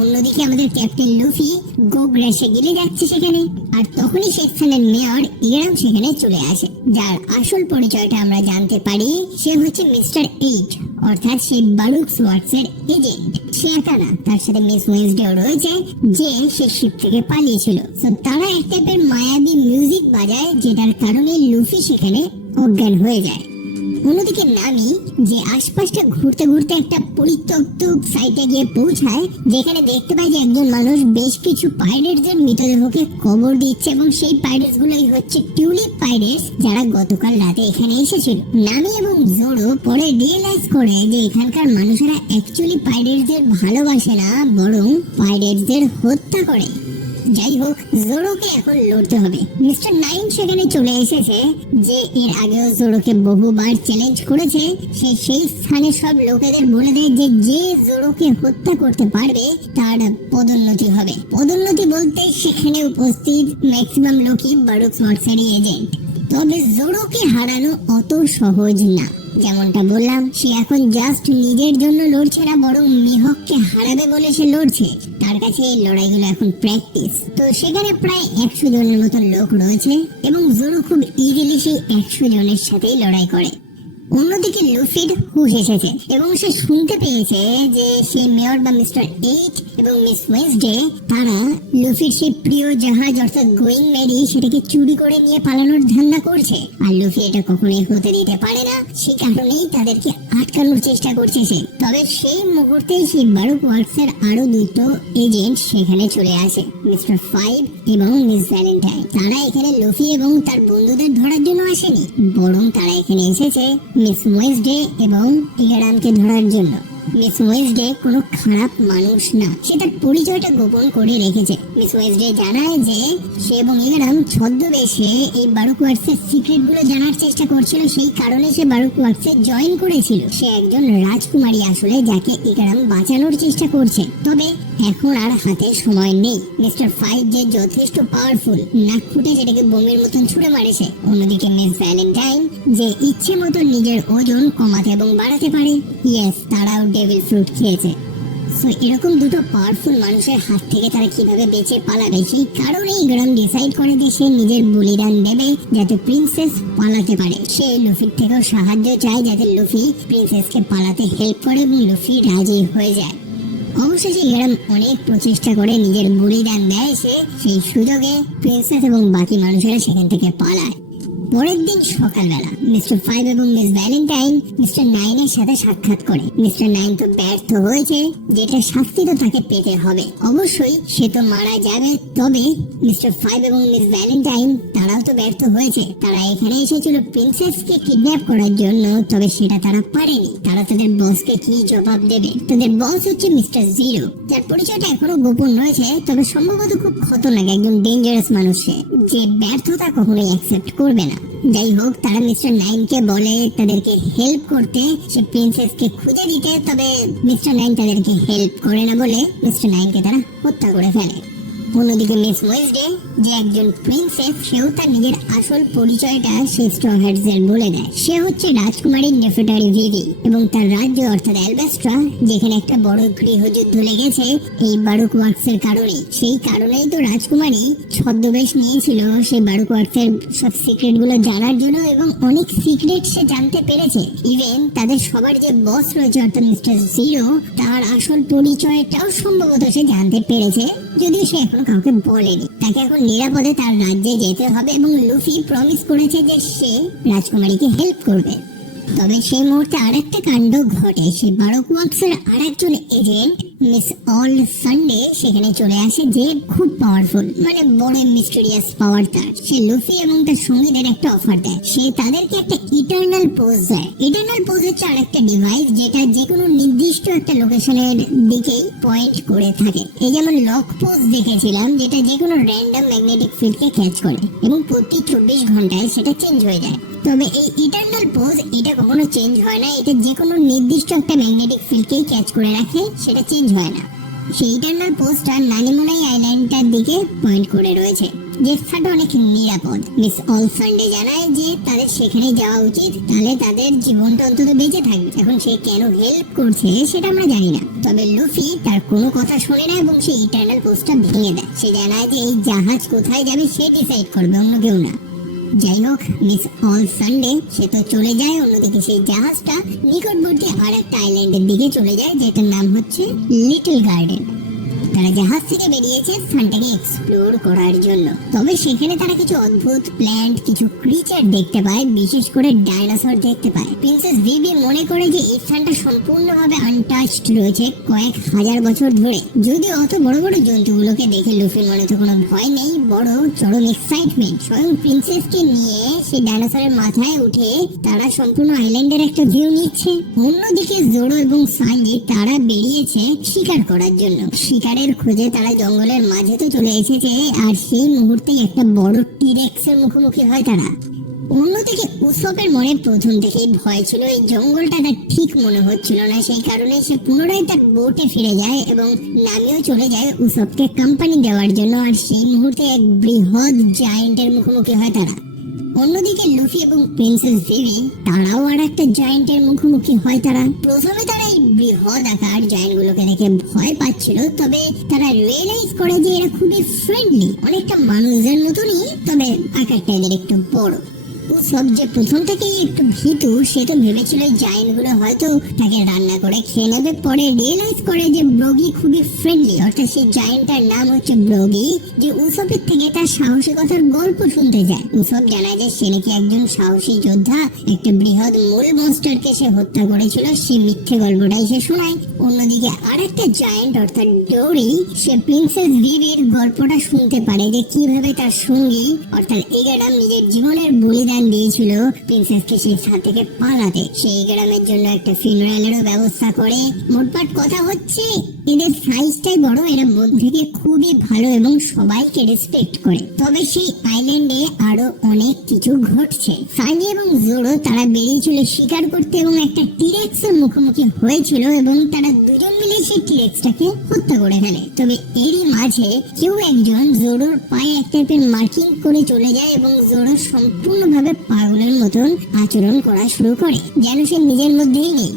অন্যদিকে আমাদের ক্যাপ্টেন লুফি গোগ্রাসে গিলে যাচ্ছে সেখানে, আর তখনই সেখানের মেয়র ইগরাম সেখানে চলে আসে, যার আসল পরিচয়টা আমরা জানতে পারি। সে হচ্ছে মিস্টার 8, অর্থাৎ সেই বারুক সোয়ার্টসের এজেন্ট। সে একা না, তার সাথে মিস ওয়েসডেও রয়েছে, যে সে শিপ থেকে পালিয়েছিল। তো তারা এক টাইপের মায়াবী মিউজিক বাজায়, যেটার কারণে লুফি সেখানে অজ্ঞান হয়ে যায়। অন্যদিকে নামি যে আশপাশটা ঘুরতে ঘুরতে একটা পরিত্যক্ত সাইটে গিয়ে পৌঁছায়, যেখানে দেখতে পাই যে একজন মানুষ বেশ কিছু পাইরেটসদের মৃতদেহকে কবর দিচ্ছে, এবং সেই পাইরেটস গুলোই হচ্ছে টিউলিপ পাইরেটস, যারা গতকাল রাতে এখানে এসেছিল। নামি এবং জোরো পরে রিয়েলাইজ করে যে এখানকার মানুষেরা অ্যাকচুয়ালি পাইরেটসদের ভালোবাসে না, বরং পাইরেটসদের হত্যা করে। যাই হোক, জোরোকে এখন লড়তে হবে। মিস্টার নাইন সেখানে চলে এসেছে, যে এর আগেও জোরোকে বহুবার চ্যালেঞ্জ করেছে। সে সেই স্থানে সব লোকেদের বলে দেয় যে যে জোরোকে হত্যা করতে পারবে তার পদোন্নতি হবে। পদোন্নতি বলতে সেখানে উপস্থিত ম্যাক্সিমাম লোকই বারুক সোয়ার্টসের এজেন্ট। তবে জোরোকে হারানো অত সহজ না। যেমনটা বললাম, সে এখন জাস্ট নিজের জন্য লড়ছে না, বরং মিহককে হারাবে বলে সে লড়ছে। তার কাছে এই লড়াইগুলো এখন প্র্যাকটিস। তো সেখানে প্রায় 100 জনের মতো লোক রয়েছে, এবং জোরো খুব ইজিলি সেই 100 জনের সাথেই লড়াই করে। অন্যদিকে লুফির হুশ এসেছে এবং সে শুনতে পেয়েছে যে সেই মেয়র বা মিস্টার 8 এবং মিস ওয়েসডে তারা লুফির সেই প্রিয় জাহাজ, অর্থাৎ গোয়িং মেরি, সেটাকে চুরি করে নিয়ে পালানোর ধান্দা করছে। আর লুফি এটা কখনোই হতে দিতে পারে না, সেই কারণেই তাদেরকে আটকানোর চেষ্টা করছে সে। তবে সেই মুহূর্তে সেই বারুক ওয়ার্কসের আরো দুটো এজেন্ট সেখানে চলে আসে, মিস্টার 5 এবং মিস ভ্যালেন্টাইন। তারা এখানে লুফি এবং তার বন্ধুদের ধরার জন্য আসেনি, বরং তারা এখানে এসেছে মিস ওয়েসডে এবং ইগরামকে ধরার জন্য। মিস ওয়েসডে কোনো খারাপ মানুষ না, সে তার পরিচয়টা গোপন করে রেখেছে। মিস ওয়েসডে জানায় যে সে এবং ইগরাম ছদ্মবেশে এই বারুক ওয়ার্কসের সিক্রেট গুলো জানার চেষ্টা করছিল, সেই কারণে সে বারুক ওয়ার্কসে জয়েন করেছিল। সে একজন রাজকুমারী আসলে, যাকে ইগরাম বাঁচানোর চেষ্টা করছে। তবে এখন আর হাতে সময় নেই। মিস্টার 5 যে যথেষ্ট পাওয়ারফুল, নাক ফুটে সেটাকে বোমের মতন ছুড়ে মারেছে। অন্যদিকে মিস ভ্যালেন্টাইন যে ইচ্ছে মতো নিজের ওজন কমাতে এবং বাড়াতে পারে। ইয়েস, তারাও ডেভিল ফ্রুট খেয়েছে। সো এরকম দুটো পাওয়ারফুল মানুষের হাত থেকে তারা কিভাবে বেঁচে পালাবে সেই কারণেই গ্রাম ডিসাইড করে যে সে নিজের বলিদান দেবে যাতে প্রিন্সেস পালাতে পারে। সে লুফির থেকেও সাহায্য চায় যাতে লুফি প্রিন্সেসকে পালাতে হেল্প করে এবং লুফি রাজি হয়ে যায়। অবশেষে গ্রাম অনেক প্রচেষ্টা করে নিজের বলিদান দেয়, সে সেই সুযোগে প্রিন্সেস এবং বাকি মানুষেরা সেখান থেকে পালায়। পরের দিন সকালবেলা মিস্টার 5 এবং মিস ভ্যালেন্টাইন মিস্টার 9 এর সাথে সাক্ষাৎ করে। মিস্টার 9 তো ব্যর্থ হয়েছে, যেটা শাস্তি তো তাকে পেতে হবে, অবশ্যই সে তো মারা যাবে। তবে মিস্টার 5 এবং মিস ভ্যালেন্টাইন তারাও তো ব্যর্থ হয়েছে। তারা এখানে এসেছিল প্রিন্সেসকে কিডন্যাপ করার জন্য, তবে সেটা তারা পারেনি। তারা তাদের বসকে কি জবাব দেবে? তাদের বস হচ্ছে মিস্টার জিরো, যার পরিচয়টা এখনো গোপন রয়েছে, তবে সম্ভবত খুব খতরনাক একজন ডেঞ্জারাস মানুষ সে, যে ব্যর্থতা কখনোই অ্যাকসেপ্ট করবে না। যাই হোক, তারা মিস্টার 9 কে বলে তাদেরকে হেল্প করতে, সে প্রিন্সেসকে খুঁজে দিতে, তবে মিস্টার 9 তাদেরকে হেল্প করে না বলে মিস্টার 9 কে তারা হত্যা করে ফেলে। অন্যদিকে মিস ওয়েসডে, যে একজন প্রিন্সেস, সেও তার নিজের আসল পরিচয়টা সে স্ট্র হ্যাটসের বলে দেয়। সে হচ্ছে রাজকুমারী নেফেটারি ভিভি এবং তার রাজ্য অর্থাৎ অ্যালবাস্ট্রা, যেখানে একটা বড় গৃহযুদ্ধ লেগেছে এই বারুক ওয়ার্কসের কারণে। সেই কারণেই তো রাজকুমারী ছদ্মবেশ নিয়েছিল সেই বারুক ওয়ার্কসের সব সিক্রেট গুলো জানার জন্য, এবং অনেক সিক্রেট সে জানতে পেরেছে। ইভেন তাদের সবার যে বস রয়েছে অর্থাৎ মিস্টার জিরো, তার আসল পরিচয়টাও সম্ভবত সে জানতে পেরেছে, যদিও সে এখন কাউকে বলেনি। তাকে এখন নিরাপদে তার রাজ্যে যেতে হবে এবং লুফি প্রমিস করেছে যে সে রাজকুমারীকে হেল্প করবে। তবে সেই মুহূর্তে আরেকটা কাণ্ড ঘটে। সেই বারুক ওয়ার্কসের আরেকজন এজেন্ট মিস অল সানডে সেখানে চলে আসে, যে খুব পাওয়ারফুল, মানে বড় মিস্টেরিয়াস পাওয়ার তার। সে লুফি এবং তার সঙ্গীদের একটা অফার দেয়, সে তাদেরকে একটা ইটারনাল পোজ দেয়। ইটারনাল পোজ হচ্ছে আরেকটা ডিভাইস যেটা যে কোনো নির্দিষ্ট একটা লোকেশনের দিকেই পয়েন্ট করে থাকে। এই যেমন লক পোজ দেখেছিলাম, যেটা যে কোনো র্যান্ডম ম্যাগনেটিক ফিল্ডকে ক্যাচ করে এবং প্রতি 24 ঘন্টায় সেটা চেঞ্জ হয়ে যায়। তবে এই ইটারনাল পোজ এটা কখনো চেঞ্জ হয় না, এটা যে কোনো নির্দিষ্ট একটা ম্যাগনেটিক ফিল্ডকেই ক্যাচ করে রাখে, সেটা চেঞ্জ হয় না। সেই ইটারনাল পোজটা নানিমোনাই আইল্যান্ডটার দিকে পয়েন্ট করে রয়েছে, যে স্থানটা অনেক নিরাপদ। মিস অল সানডে জানায় যে তাদের সেখানে যাওয়া উচিত, তাহলে তাদের জীবনটা অন্তত বেঁচে থাকবে। এখন সে কেন হেল্প করছে সেটা আমরা জানি না, তবে লুফি তার কোনো কথা শোনে না এবং সে ইটারনাল পোজটা ভেঙে দেয়। সে জানায় যে এই জাহাজ কোথায় যাবে সে ডিসাইড করবে, অন্য কেউ না। যাই হোক, মিস অল সানডে সে তো চলে যায়। অন্যদিকে সেই জাহাজটা নিকটবর্তী আর একটা আইল্যান্ডের দিকে চলে যায়, যেটার নাম হচ্ছে লিটল গার্ডেন। তারা জাহাজ থেকে বেরিয়েছে স্থানটাকে এক্সপ্লোর করার জন্য। তবে সেখানে তারা কিছু অদ্ভুত প্ল্যান্ট, কিছু ক্রিচার দেখতে পায়, বিশেষ করে ডাইনোসর দেখতে পায়। প্রিন্সেস ভিভি মনে করে যে এই স্থানটা সম্পূর্ণভাবে আনটাচড রয়েছে কয়েক হাজার বছর ধরে। যদিও অত বড় বড় জন্তুগুলোকে দেখে লুফির মনে তো কোনো ভয় নেই, বড় চরম এক্সাইটমেন্ট। স্বয়ং প্রিন্সেসকে নিয়ে সেই ডাইনোসরের মাথায় উঠে তারা সম্পূর্ণ আইল্যান্ডের একটা ভিউ নিচ্ছে। অন্যদিকে জোরো এবং সানজি তারা বেরিয়েছে শিকার করার জন্য। শিকারের খোঁজে তারা জঙ্গলের মাঝে তো চলে এসেছে, আর সেই মুহূর্তেই একটা বড় টিরেক্সের মুখোমুখি হয় তারা। অন্যদিকে উসপের মনে প্রথম থেকেই ভয় ছিল, এই জঙ্গলটা তার ঠিক মনে হচ্ছিল না, সেই কারণে সে পুনরায় তার বোটে ফিরে যায় এবং নামিয়েও চলে যায় উসপকে কোম্পানি দেওয়ার জন্য। আর সেই মুহূর্তে এক বৃহৎ জায়ান্টের মুখোমুখি হয় তারা। অন্যদিকে লুফি এবং প্রিন্সেস ভিভি তারাও আর একটা জায়ান্টের মুখোমুখি হয় তারা। প্রথমে তারা এই বৃহৎ আকার জায়ান্ট গুলোকে দেখে ভয় পাচ্ছিল, তবে তারা রিয়েলাইজ করে যে এরা খুবই ফ্রেন্ডলি, অনেকটা মানুষদের মতনই, তবে আকারটা এদের একটু বড়। সব যে প্রথম থেকেই একটু ভীতু, সে তো ভেবেছিল জায়ান্ট গুলো হয়তো তাকে রান্না করে খেয়ে নেবে। পরে রিয়েলাইজ করে যে ব্রগি খুবই ফ্রেন্ডলি, অর্থাৎ সেই জায়ান্টটার নাম হচ্ছে ব্রগি, যে উসপের থেকে তার সাহসিকতার গল্প শুনতে যায়। উসপ জানায় যে সে নাকি একজন সাহসী যোদ্ধা, একটা বৃহৎ মূল মনস্টারকে সে হত্যা করেছিল, সেই মিথ্যে গল্পটাই সে শোনায়। অন্যদিকে আরেকটা জায়ান্ট অর্থাৎ ডোরি, সে প্রিন্সেস ভিভির গল্পটা শুনতে পারে, যে কিভাবে তার সঙ্গী অর্থাৎ এগাডাম নিজের জীবনের বলিদান দিয়েছিল প্রিন্সেসকে সেই স্থান থেকে পালাতে। সেই গ্রামের জন্য একটা ফিউনারালেরও ব্যবস্থা করে। মোটমাট কথা হচ্ছে এদের সাইজটাই বড়, এরা মন থেকে খুবই ভালো এবং সবাইকে রেসপেক্ট করে। তবে সেই আইল্যান্ডে আরো অনেক কিছু ঘটছে। সানি এবং জোরো তারা বেরিয়েছিল শিকার করতে এবং একটা টিরেক্সের মুখোমুখি হয়েছিল এবং তারা দুজন মিলে সেই টিরেক্সটাকে হত্যা করে ফেলে। তবে এরই মাঝে কেউ একজন জোরোর পায়ে এক টাইপের মার্কিং করে চলে যায় এবং জোরো সম্পূর্ণভাবে পাগলের মতন আচরণ করা শুরু করে, যেন সে নিজের মধ্যেই নেই।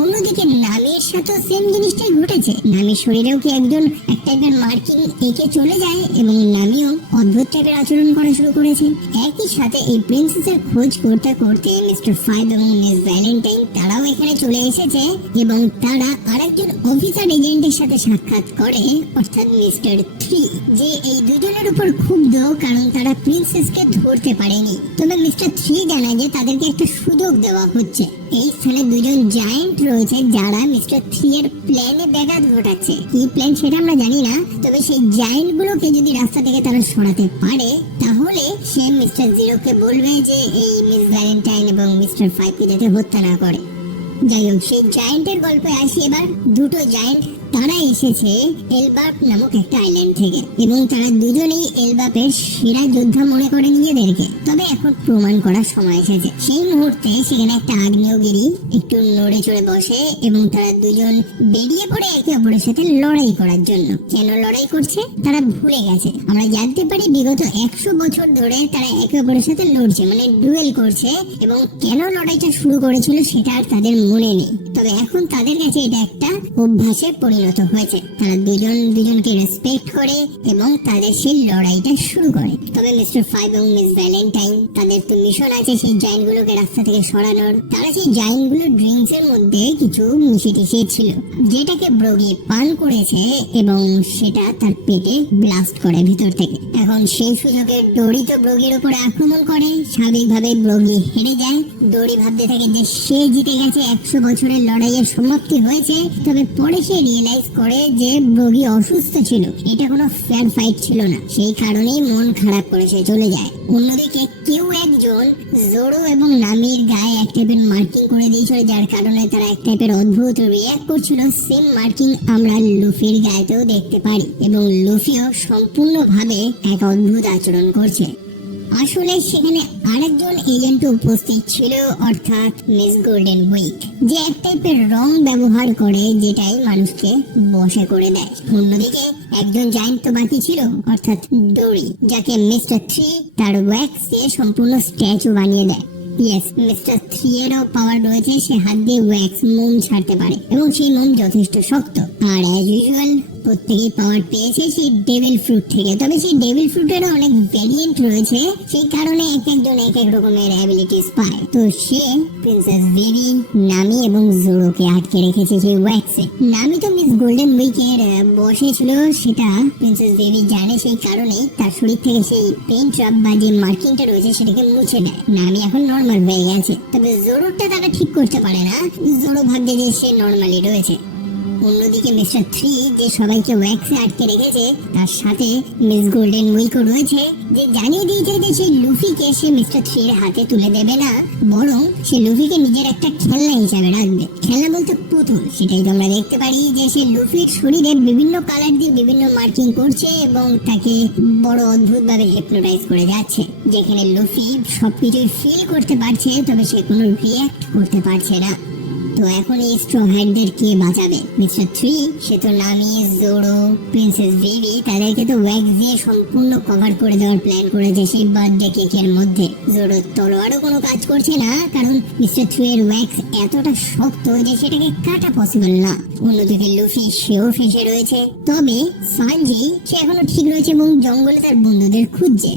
অন্যদিকে নামির সাথে সেম জিনিসটাই ঘটেছে। নামির শরীরেও কি একজন এক টাইপের মার্কিং এঁকে চলে যায় এবং নামিও অদ্ভুত টাইপের আচরণ করা শুরু করেছে। একই সাথে এই প্রিন্সেসের খোঁজ করতে করতে মিস্টার 5 এবং মিস ভ্যালেন্টাইন তারাও এখানে চলে এসেছে এবং তারা আরেকজন অফিসার এজেন্টের সাথে সাক্ষাৎ করে, অর্থাৎ মিস্টার 3, যে এই দুজনের উপর ক্ষুব্ধ কারণ তারা প্রিন্সেসকে ধরতে পারেনি। তবে মিস্টার 3 জানায় যে তাদেরকে একটা সুযোগ দেওয়া হচ্ছে। এই স্থানে দুজন জায়েন্ট রয়েছে যারা মিস্টার 3 এর প্ল্যানে ব্যাঘাত ঘটাচ্ছে। কি প্ল্যান সেটা আমরা জানি না, তবে সেই জায়েন্ট গুলোকে যদি রাস্তা থেকে তারা সরাতে পারে তাহলে সে মিস্টার 0 কে বলবে যে এই মিস ভ্যালেন্টাইন এবং মিস্টার 5 কে যাতে হত্যা না করে। যাই হোক, সেই জায়েন্টের গল্পে আসি এবার। দুটো জায়েন্ট তারা এসেছে এলবার্প নামক একটা আইল্যান্ড থেকে এবং তারা দুজনেই এলবার্পের সেরা যোদ্ধা মনে করে নিজেদেরকে। তবে এখন প্রমাণ করার সময় এসেছে। সেই মুহূর্তে সেখানে একটা আগ্নেয়গিরি একটু নড়ে চড়ে বসে এবং তারা দুজন বেরিয়ে পড়ে একে অপরের সাথে লড়াই করার জন্য। কেন লড়াই করছে তারা ভুলে গেছে। আমরা জানতে পারি বিগত 100 বছর ধরে তারা একে অপরের সাথে লড়ছে, মানে ডুয়েল করছে, এবং কেন লড়াইটা শুরু করেছিল সেটা আর তাদের মনে নেই। তবে এখন তাদের কাছে এটা একটা অভ্যাসে পরিণত হয়েছে। তারা দুজন দুজনকে রেসপেক্ট করে এবং তাদের সেই লড়াইটা শুরু করে। তবে মিস্টার 5 এবং মিস ভ্যালেন্টাইন তাদের তো মিশন আছে সেই জায়েন্ট গুলোকে রাস্তা থেকে সরানোর। তারা সেই জায়েন্ট গুলোর ড্রিঙ্কস এর মধ্যে কিছু মিশিয়ে ছিল যেটাকে ব্রগি পান করেছে এবং সেটা তার পেটে ব্লাস্ট করে ভিতর থেকে। এখন সেই সুযোগে ডোরি তো ব্রগির উপরে আক্রমণ করে। স্বাভাবিকভাবে ব্রগি হেরে যায়। ডোরি ভাবতে থাকে যে সে জিতে গেছে, 100 বছরের লড়াইয়ের সমাপ্তি হয়েছে। তবে পরে সে রিয়েলাইজ করে যে ব্রগি অসুস্থ ছিল, এটা কোনো ফেয়ার ফাইট ছিল না, সেই কারণেই মন খারাপ করে সে চলে যায়। অন্যদিকে কেউ একজন জোরো এবং নামির গায়ে এক টাইপের মার্কিং করে দিয়েছিল, যার কারণে তারা এক টাইপের অদ্ভুত রিয়াক্ট করছিল। সেম মার্কিং আমরা লুফির গায়েতেও দেখতে পারি এবং লুফিও সম্পূর্ণভাবে এক অদ্ভুত আচরণ করছে। আসলে সেখানে আরেকজন এজেন্ট উপস্থিত ছিল, অর্থাৎ মিস গোল্ডেন উইক, যে এক টাইপের রং ব্যবহার করে যেটাই মানুষকে বশে করে দেয়। অন্যদিকে একজন জায়েন্ট তো বাকি ছিল, অর্থাৎ ডোরি, যাকে মিস্টার 3 তার ওয়্যাক্স দিয়ে সম্পূর্ণ স্ট্যাচু বানিয়ে দেয়। ইয়েস, মিস্টার 3 এরও পাওয়ার রয়েছে, সে হাত দিয়ে ওয়্যাক্স মোম ছাড়তে পারে এবং সেই মোম যথেষ্ট শক্ত। আর অ্যাজ ইউজুয়াল প্রত্যেকেই পাওয়ার পেয়েছে সেই ডেভিল ফ্রুট থেকে। তবে সেই ডেভিল ফ্রুটেরও অনেক ভেরিয়েন্ট রয়েছে, সেই কারণে এক একজন এক এক রকমের অ্যাবিলিটিস পায়। তো সে প্রিন্সেস বেবি, নামি এবং জোরোকে আটকে রেখেছে সেই ওয়্যাক্সে। নামি তো মিস গোল্ডেন উইকের বসে ছিল, সেটা প্রিন্সেস বেবি জানে, সেই কারণেই তার শরীর থেকে সেই পেইন্ট ড্রপ বা যে মার্কিংটা রয়েছে সেটাকে মুছে দেয়। নামি এখন নর্মাল হয়ে গেছে। তবে জোরোটা তারা ঠিক করতে পারে না, জোরো ভাবছে যে সে নর্মালি রয়েছে। অন্যদিকে মিস্টার 3 যে সবাইকে ওয়্যাক্সে আটকে রেখেছে, তার সাথে মিস গোল্ডেন উইকও রয়েছে, যে জানিয়ে দিয়েছে যে সেই লুফিকে সে মিস্টার 3 এর হাতে তুলে দেবে না, বরং সে লুফিকে নিজের একটা খেলনা হিসাবে রাখবে। খেলনা বলতে পুতুল। সেটাই তো আমরা দেখতে পারি যে সে লুফির শরীরে বিভিন্ন কালার দিয়ে বিভিন্ন মার্কিং করছে এবং তাকে বড় অদ্ভুত ভাবে হিপনোটাইজ করে যাচ্ছে, যেখানে লুফি সবকিছুই ফিল করতে পারছে, তবে সে কোনো রিঅ্যাক্ট করতে পারছে না। তো এখন এই স্ট্র হ্যাটদের কে বাঁচাবে? মিস্টার 3 সে তো নামি, জোরো, প্রিন্সেস বেবি তাদেরকে তো ওয়্যাক্স দিয়ে সম্পূর্ণ কভার করে দেওয়ার প্ল্যান করেছে সেই বার্থডে কেকের মধ্যে। জোরোর তলোয়ারও কোনো কাজ করছে না, কারণ মিস্টার 3 এর ওয়্যাক্স এতটা শক্ত যে সেটাকে কাটা পসিবল না। অন্যদিকে লুফি সেও ফেসে রয়েছে। তবে সানজি সে এখনো ঠিক রয়েছে এবং জঙ্গলে তার বন্ধুদের খুঁজছে।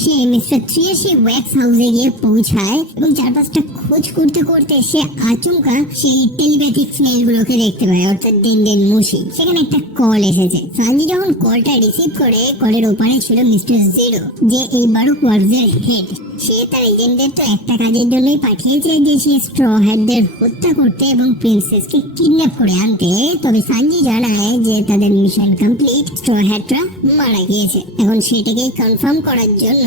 সে মিস্টার 3 এর সেই ওয়্যাক্স হাউসে গিয়ে পৌঁছায় এবং চারপাশটা খোঁজ করতে করতে সে আচমকা সেই টেলিপ্যাথিক স্মেল গুলোকে দেখতে পায়, অর্থাৎ ডেন মুশি। সেখানে একটা কল এসেছে। সানজি যখন কলটা রিসিভ করে, কলের ওপারে ছিল মিস্টার 0, যে এই বারো কোয়ার্টজের হেড। সে তার এজেন্টদের তো একটা কাজের জন্যই পাঠিয়েছে, যে সে স্ট্র হ্যাটদের হত্যা করতে এবং প্রিন্সেসকে কিডন্যাপ করে আনতে। তবে সানজি জানায় যে তাদের মিশন কমপ্লিট, স্ট্র হ্যাটরা মারা গিয়েছে। এখন সেটাকে কনফার্ম করার জন্য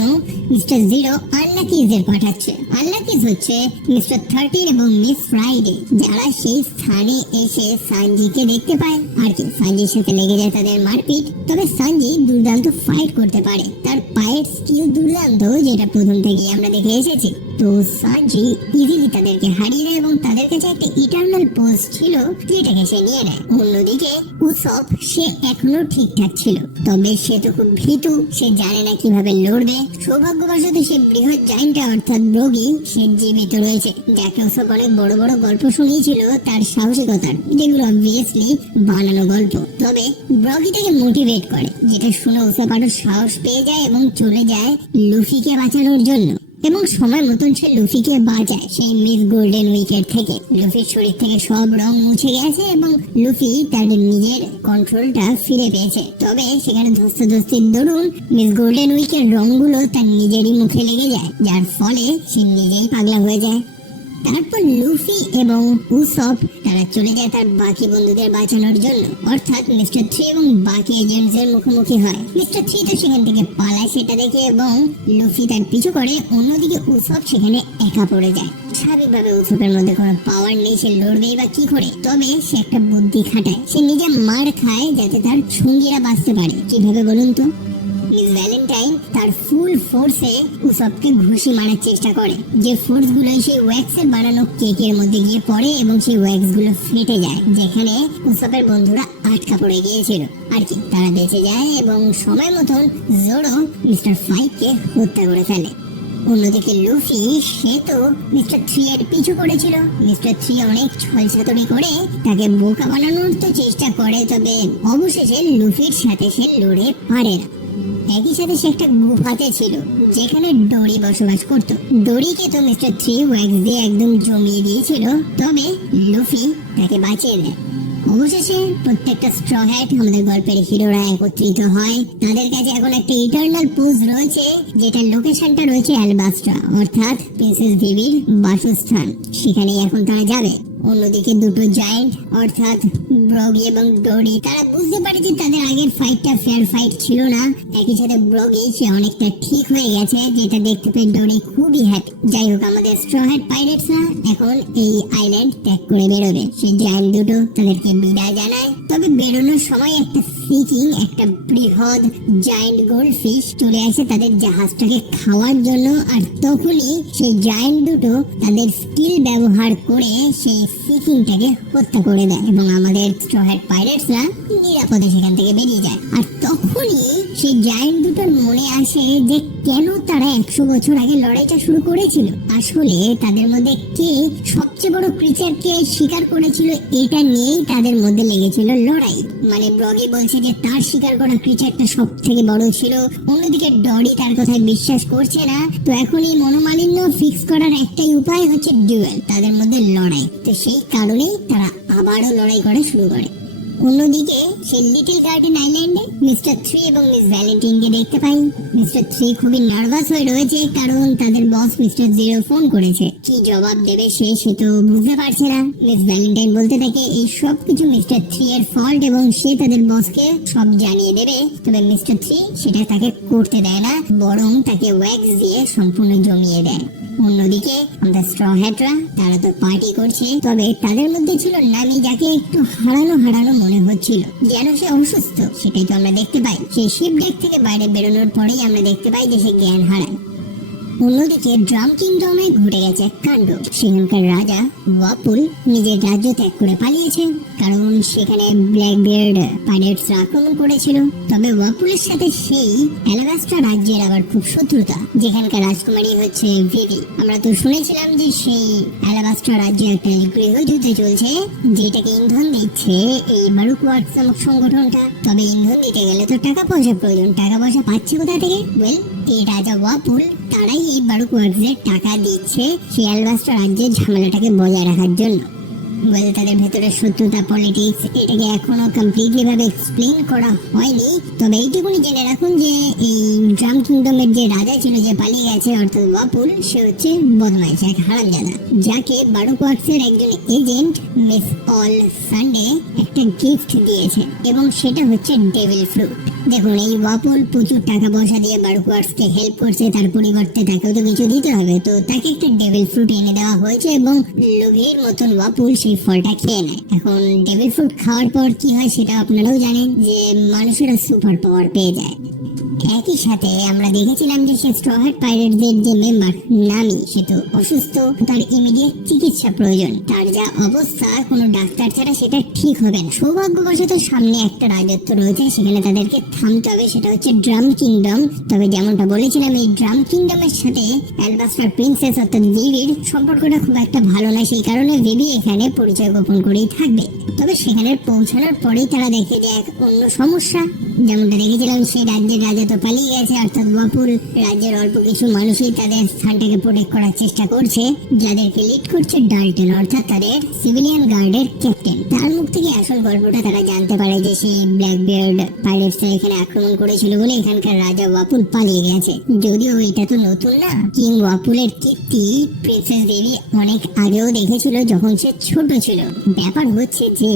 মিস্টার 0 আনলাকিজদের পাঠাচ্ছে। আনলাকিজ হচ্ছে মিস্টার 13 এবং মিস ফ্রাইডে, যারা সেই স্থানে এসে সানজিকে দেখতে পায় আর কি সানজির সাথে লেগে যায় তাদের মারপিট। তবে সানজি দুর্দান্ত ফাইট করতে পারে, তার পায়ের স্কিল দুর্দান্ত, যেটা প্রথম থেকেই আমরা দেখে এসেছি। তো সানজি ইজিলি তাদেরকে হারিয়ে দেয় এবং তাদের কাছে একটা ইটারনাল পোজ ছিল যেটাকে সে নিয়ে নেয়। অন্যদিকে উসপ সে এখনো ঠিকঠাক ছিল, তবে সে তো খুব ভীতু, সে জানে না কিভাবে লড়বে। সৌভাগ্যবশত সে বৃহৎ জায়েন্ট অর্থাৎ ব্রগি সে জীবিত রয়েছে, যাকে উসপ অনেক বড় বড় গল্প শুনিয়েছিল তার সাহসিকতার, যেগুলো অবভিয়াসলি বানানো গল্প। তবে ব্রগি তাকে মোটিভেট করে, যেটা শুনে উসপ আরো সাহস পেয়ে যায় এবং চলে যায় লুফিকে বাঁচানোর জন্য। এবং সময় মতন সে লুফিকে বাঁচায় সেই মিস গোল্ডেন উইকের থেকে। লুফির শরীর থেকে সব রং মুছে গেছে এবং লুফি তার নিজের কন্ট্রোলটা ফিরে পেয়েছে। তবে সেখানে ধস্তাধস্তির দরুন মিস গোল্ডেন উইকের রংগুলো তার নিজেরই মুখে লেগে যায়, যার ফলে সে নিজেই পাগলা হয়ে যায়। তারপর লুফি এবং উসপ তারা চলে যায় তার বাকি বন্ধুদের বাঁচানোর জন্য, অর্থাৎ মিস্টার থ্রি এবং বাকি এজেন্টস এর মুখোমুখি হয়। মিস্টার থ্রি তো সেখান থেকে পালায় সেটা দেখে এবং লুফি তার পিছু করে। অন্যদিকে উসপ সেখানে একা পড়ে যায়। স্বাভাবিকভাবে উসপের মধ্যে কোনো পাওয়ার নেই, সে লড়বেই বা কি করে। তবে সে একটা বুদ্ধি খাটায়, সে নিজে মার খায় যাতে তার সঙ্গীরা বাঁচতে পারে। কিভাবে বলুন তো? মিস ভ্যালেন্টাইন তার ফুল ফোর্সে উসপকে ঘুষি মারার চেষ্টা করে, যে ফোর্স গুলো সেই ওয়্যাক্সের বানানো কেকের মধ্যে গিয়ে পড়ে এবং সেই ওয়্যাক্স গুলো ফেটে যায়, যেখানে উসপের বন্ধুরা আটকা পড়ে গিয়েছিল। আর কি তারা বেঁচে যায় এবং সময় মতন জোরো মিস্টার ফাইভকে হত্যা করে ফেলে। অন্যদিকে লুফি সে তো মিস্টার থ্রি এর পিছু করেছিল। মিস্টার থ্রি অনেক ছলছাতুরি করে তাকে বোকা বানানোর তো চেষ্টা করে, তবে অবশেষে লুফির সাথে সে লড়ে পারে না। একই সাথে সে একটা গুহাতে ছিল যেখানে ডোরি বসবাস করত। ডোরিকে তো মিস্টার থ্রি ওয়্যাক্স দিয়ে একদম জমিয়ে দিয়েছিল, তবে লুফি তাকে বাঁচিয়ে দেয়। অবশেষে প্রত্যেকটা স্ট্র হ্যাট আমাদের গল্পের হিরোরা একত্রিত হয়। তাদের কাছে এখন একটা ইটারনাল পোজ রয়েছে, যেটা লোকেশনটা রয়েছে অ্যালবাস্ট্রা, অর্থাৎ প্রিন্সেস ভিভির বাসস্থান। সেখানেই এখন তারা যাবে। অন্যদিকে দুটো জায়েন্ট অর্থাৎ ব্রগি এবং ডোরি তারা বুঝতে পারে যে তাদের আগের ফাইটটা ফেয়ার ফাইট ছিল না। একই সাথে ব্রগি সে অনেকটা ঠিক হয়ে গেছে, যেটা দেখতে পেয়ে ডোরি খুবই হ্যাপি। যাই হোক, আমাদের স্ট্র হ্যাট পাইরেটসরা এখন এই আইল্যান্ড ত্যাগ করে বেরোবে। সেই জায়েন্ট দুটো তাদেরকে বিদায় জানায়। তবে বেরোনোর সময় একটা সিকিং একটা বৃহৎ জায়েন্ট গোল্ডফিশ চলে আসে তাদের জাহাজটাকে খাওয়ার জন্য। আর তখনই সেই জায়েন্ট দুটো তাদের স্কিল ব্যবহার করে সেই সিকিংটাকে হত্যা করে দেয় এবং আমাদের স্ট্র হ্যাট পাইরেটসরা নিরাপদে সেখান থেকে বেরিয়ে যায়। আর তখনই সেই জায়েন্ট দুটোর মনে আসে যে কেন তারা 100 বছর আগে লড়াইটা শুরু করেছিল। আসলে তাদের মধ্যে কে সবচেয়ে বড় ক্রিচারকে শিকার করেছিল, এটা নিয়েই তাদের মধ্যে লেগেছিল লড়াই। মানে ব্রগি বলছে যে তার শিকার করা ক্রিচারটা সব থেকে বড় ছিল, অন্যদিকে ডরি তার কথায় বিশ্বাস করছে না। তো এখন এই মনোমালিন্য ফিক্স করার একটাই উপায় হচ্ছে ডুয়েল, তাদের মধ্যে লড়াই। তো সেই কারণেই তারা আবারও লড়াই করা শুরু করে। অন্যদিকে সেই লিটল গার্ডেন আইল্যান্ডে মিস্টার থ্রি এবং মিস ভ্যালেন্টাইনকে দেখতে পাই। মিস্টার থ্রি খুবই নার্ভাস হয়ে রয়েছে, কারণ তাদের বস মিস্টার জিরো ফোন করেছে। কি জবাব দেবে সে তো বুঝতে পারছে না। মিস ভ্যালেন্টাইন বলতে থাকে এই সব কিছু মিস্টার থ্রি এর ফল্ট এবং সে তাদের বসকে সব জানিয়ে দেবে। তবে মিস্টার থ্রি সেটা তাকে করতে দেয় না, বরং তাকে ওয়্যাক্স দিয়ে সম্পূর্ণ জমিয়ে দেয়। অন্যদিকে আমাদের স্ট্র হ্যাটরা তারা তো পার্টি করছে, তবে তাদের মধ্যে ছিল নামি, যাকে একটু হারানো হারানো মনে হচ্ছিল, যেন সে অসুস্থ। সেটাই তো আমরা দেখতে পাই। সেই শিপ ডেক থেকে বাইরে বেরোনোর পরেই আমরা দেখতে পাই যে সে জ্ঞান হারায়। অন্যদিকে ড্রাম কিংডমে ঘটে গেছে এক কাণ্ড। সেখানকার রাজা ওয়াপুল নিজের রাজ্য ত্যাগ করে পালিয়েছে, কারণ সেখানে ব্ল্যাক বিয়ার্ড পাইরেটসরা আক্রমণ করেছিল। তবে ওয়াপুলের সাথে সেই অ্যালাবাস্ট্রা রাজ্যের আবার খুব শত্রুতা, যেখানকার রাজকুমারী হচ্ছে ভিভি। আমরা তো শুনেছিলাম যে সেই অ্যালাবাস্ট্রা রাজ্যে একটা গৃহযুদ্ধ চলছে, যেটাকে ইন্ধন দিচ্ছে এই বারুক ওয়ার্কস নামক সংগঠনটা। তবে ইন্ধন দিতে গেলে তো টাকা পয়সা প্রয়োজন, টাকা পয়সা পাচ্ছে কোথা থেকে? ওয়েল, এই রাজা ওয়াপুল তারাই এই বারুক ওয়ার্কসের টাকা দিচ্ছে সেই অ্যালাবাস্ট্রা রাজ্যের ঝামেলাটাকে বজায় রাখার জন্য। ওয়েল, তাদের ভেতরে শত্রুতা, পলিটিক্স, এটাকে এখনো কমপ্লিটলি ভাবে এক্সপ্লেন করা হয়নি। তবে এইটুকুনি জেনে রাখুন যে এই ড্রাম কিংডমের যে রাজা ছিল যে পালিয়ে গেছে অর্থাৎ ওয়াপুল, সে হচ্ছে বদমাইশ এক হারামজাদা, যাকে বারুক ওয়ার্কসের একজন এজেন্ট মিস অল সানডে একটা গিফট দিয়েছে এবং সেটা হচ্ছে ডেভিল ফ্রুট। দেখুন, এই ওয়াপল প্রচুর টাকা পয়সা দিয়ে বারুকওয়ার্টসকে হেল্প করছে, তার পরিবর্তে তাকেও তো কিছু দিতে হবে। তো তাকে একটা ডেভিল ফ্রুট এনে দেওয়া হয়েছে এবং লোভীর মতন ওয়াপল সেই ফলটা খেয়ে নেয়। এখন ডেভিল ফ্রুট খাওয়ার পর কি হয় সেটা আপনারাও জানেন, যে মানুষেরা সুপার পাওয়ার পেয়ে যায়। একই সাথে আমরা দেখেছিলাম যে সে স্ট্র হ্যাট পাইরেটসদের যে মেম্বার নামি, সে তো অসুস্থ, তার ইমিডিয়েট চিকিৎসা প্রয়োজন। তার যা অবস্থা কোনো ডাক্তার ছাড়া সেটা ঠিক হবে না। সৌভাগ্যবশত সামনে একটা রাজত্ব রয়েছে, সেখানে তাদেরকে থামতে হবে, সেটা হচ্ছে ড্রাম কিংডম। তবে যেমনটা বলেছিলাম, এই ড্রাম কিংডমের সাথে অ্যালবাস্টার প্রিন্সেস অর্থাৎ ভিভির সম্পর্কটা খুব একটা ভালো না, সেই কারণে ভিভি এখানে পরিচয় গোপন করেই থাকবে। তবে সেখানে পৌঁছানোর পরেই তারা দেখে যে এক অন্য সমস্যা। যেমনটা দেখেছিলাম, সেই রাজ্যের রাজা তো পালিয়ে গেছে, অর্থাৎ ওয়াপল রাজ্যের অল্প কিছু মানুষই তাদের স্থানটাকে প্রোটেক্ট করার চেষ্টা করছে, যাদেরকে লিড করছে ডাল্টন, অর্থাৎ তাদের সিভিলিয়ান গার্ডের ক্যাপ্টেন। তার মুখ থেকে আসল গল্পটা তারা জানতে পারে যে সেই ব্ল্যাকবিয়ার্ড পাইরেটসরা এখানে আক্রমণ করেছিল বলে এখানকার রাজা ওয়াপল পালিয়ে গেছে। যদিও এটা তো নতুন না, কিং ওয়াপলের কীর্তি প্রিন্সেস দেবী অনেক আগেও দেখেছিল যখন সে ছোট ছিল। ব্যাপার হচ্ছে যে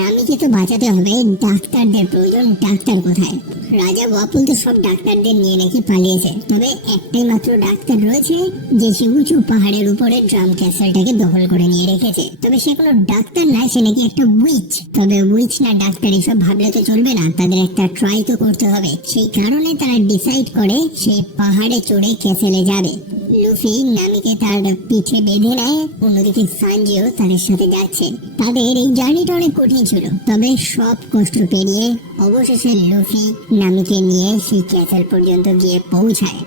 নামিকে তো বাঁচাতে হবে, ডাক্তারদের প্রয়োজন। ডাক্তার কোথায়? রাজা ওয়াপল তো সব ডাক্তারদের নিয়ে নাকি পালিয়েছে। তবে একটাই মাত্র ডাক্তার রয়েছে যে সে উঁচু পাহাড়ের উপরে ড্রাম ক্যাসেলটাকে দখল করে নিয়ে রেখেছে। তবে সে কোনো ডাক্তার না, সে নাকি একটা উইচ। তবে উইচ না ডাক্তার এসব ভাবলে তো চলবে না, তাদের একটা ট্রাই তো করতে হবে। সেই কারণে তারা ডিসাইড করে সেই পাহাড়ে চড়ে ক্যাসেলে যাবে। লুফি নামিকে তার পিঠে বেঁধে নেয়, অন্যদিকে সানজিও তাদের সাথে যাচ্ছে। তাদের এই জার্নিটা অনেক কঠিন ছিল, তবে সব কষ্ট পেরিয়ে অবশেষে লুফি নামিকে নিয়ে সেই ক্যাসেল পর্যন্ত গিয়ে পৌঁছায়।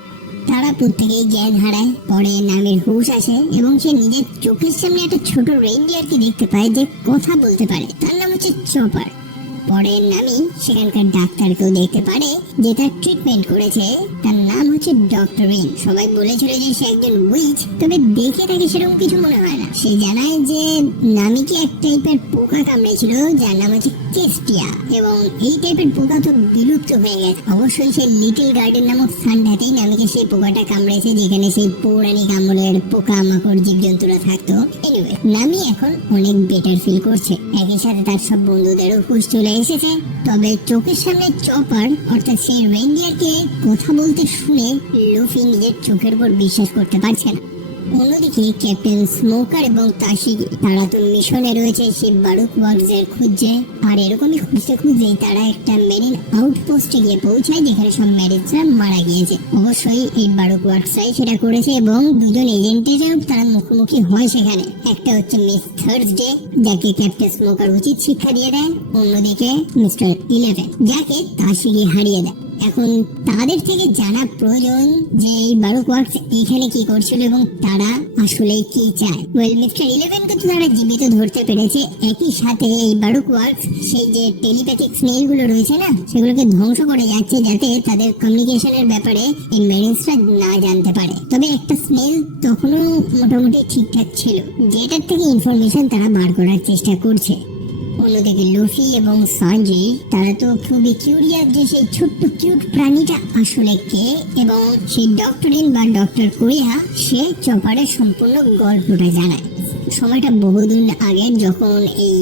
তারা প্রত্যেকেই জ্ঞান হারায়। পরে নামের হুঁশ আসে এবং সে নিজের চোখের সামনে একটা ছোট রেইনডিয়ারকে দেখতে পায় যে কথা বলতে পারে। তার নাম হচ্ছে চপার। পরে নামি সেখানকার ডাক্তারকেও দেখতে পারে যে তার ট্রিটমেন্ট করেছে, তার নাম হচ্ছে ডক্টর রিন। সবাই বলেছিল যে সে একজন উইচ, তবে দেখে তাকে সেরকম কিছু মনে হয় না। সে জানায় যে নামিকে এক টাইপের পোকা কামড়েছিল যার নাম হচ্ছে কেস্টিয়া, এবং এই টাইপের পোকা তো বিলুপ্ত হয়ে গেছে। অবশ্যই সেই লিটল গার্ডেন নামক স্থানটাতেই নামিকে সেই পোকাটা কামড়েছে, যেখানে সেই পৌরাণিক আমলের পোকা মাকড় জীবজন্তুরা থাকতো। এনিওয়ে, নামি এখন অনেক বেটার ফিল করছে। একই সাথে তার সব বন্ধুদেরও হুঁশ চলে এসেছে। তবে চোখের সামনে চপার অর্থাৎ সেই রেইনডিয়ারকে কথা বলতে শুনে লুফি নিজের চোখের উপর বিশ্বাস করতে পারছে না। অন্যদিকে ক্যাপ্টেন স্মোকার এবং তাশিগি তারা তো মিশনে রয়েছে সেই বারুকওয়ার্টসের খুঁজছে। আর এরকমই খুঁজতে খুঁজতেই তারা একটা মেরিন আউটপোস্টে গিয়ে পৌঁছায়, যেখানে সব মেরিনরা মারা গিয়েছে। অবশ্যই এই বারুকওয়ার্টসরাই সেটা করেছে এবং দুজন এজেন্টেরও তারা মুখোমুখি হয় সেখানে। একটা হচ্ছে মিস থার্সডে, যাকে ক্যাপ্টেন স্মোকার উচিত শিক্ষা দিয়ে দেয়। অন্যদিকে মিস্টার 11, যাকে তাশিগি হারিয়ে দেয়। এখন তাদের থেকে জানা প্রয়োজন যে এই বারুকওয়ার্টস এখানে কি করছিল এবং তারা আসলে কি চায়। মিস্টার 11 কে তো তারা জীবিত ধরতে পেরেছে। একই সাথে এই বারুকওয়ার্টস সেই যে টেলিপ্যাথিক স্নেল গুলো রয়েছে না, সেগুলোকে ধ্বংস করে যাচ্ছে, যাতে তাদের কমিউনিকেশনের ব্যাপারে এই মেরিনসরা না জানতে পারে। তবে একটা স্নেল তখনও মোটামুটি ঠিকঠাক ছিল, যেটার থেকে ইনফরমেশন তারা বার করার চেষ্টা করছে। অন্যদিকে লুফি এবং সানজি তারা তো খুবই কিউরিয়াস যে সেই ছোট্ট কিউট প্রাণীটা আসলে কে, এবং সেই ডক্টরিন বা ডক্টর কোরিয়া সে চপারের সম্পূর্ণ গল্পটা জানায়। সময়টা বহুদিন আগে, যখন এই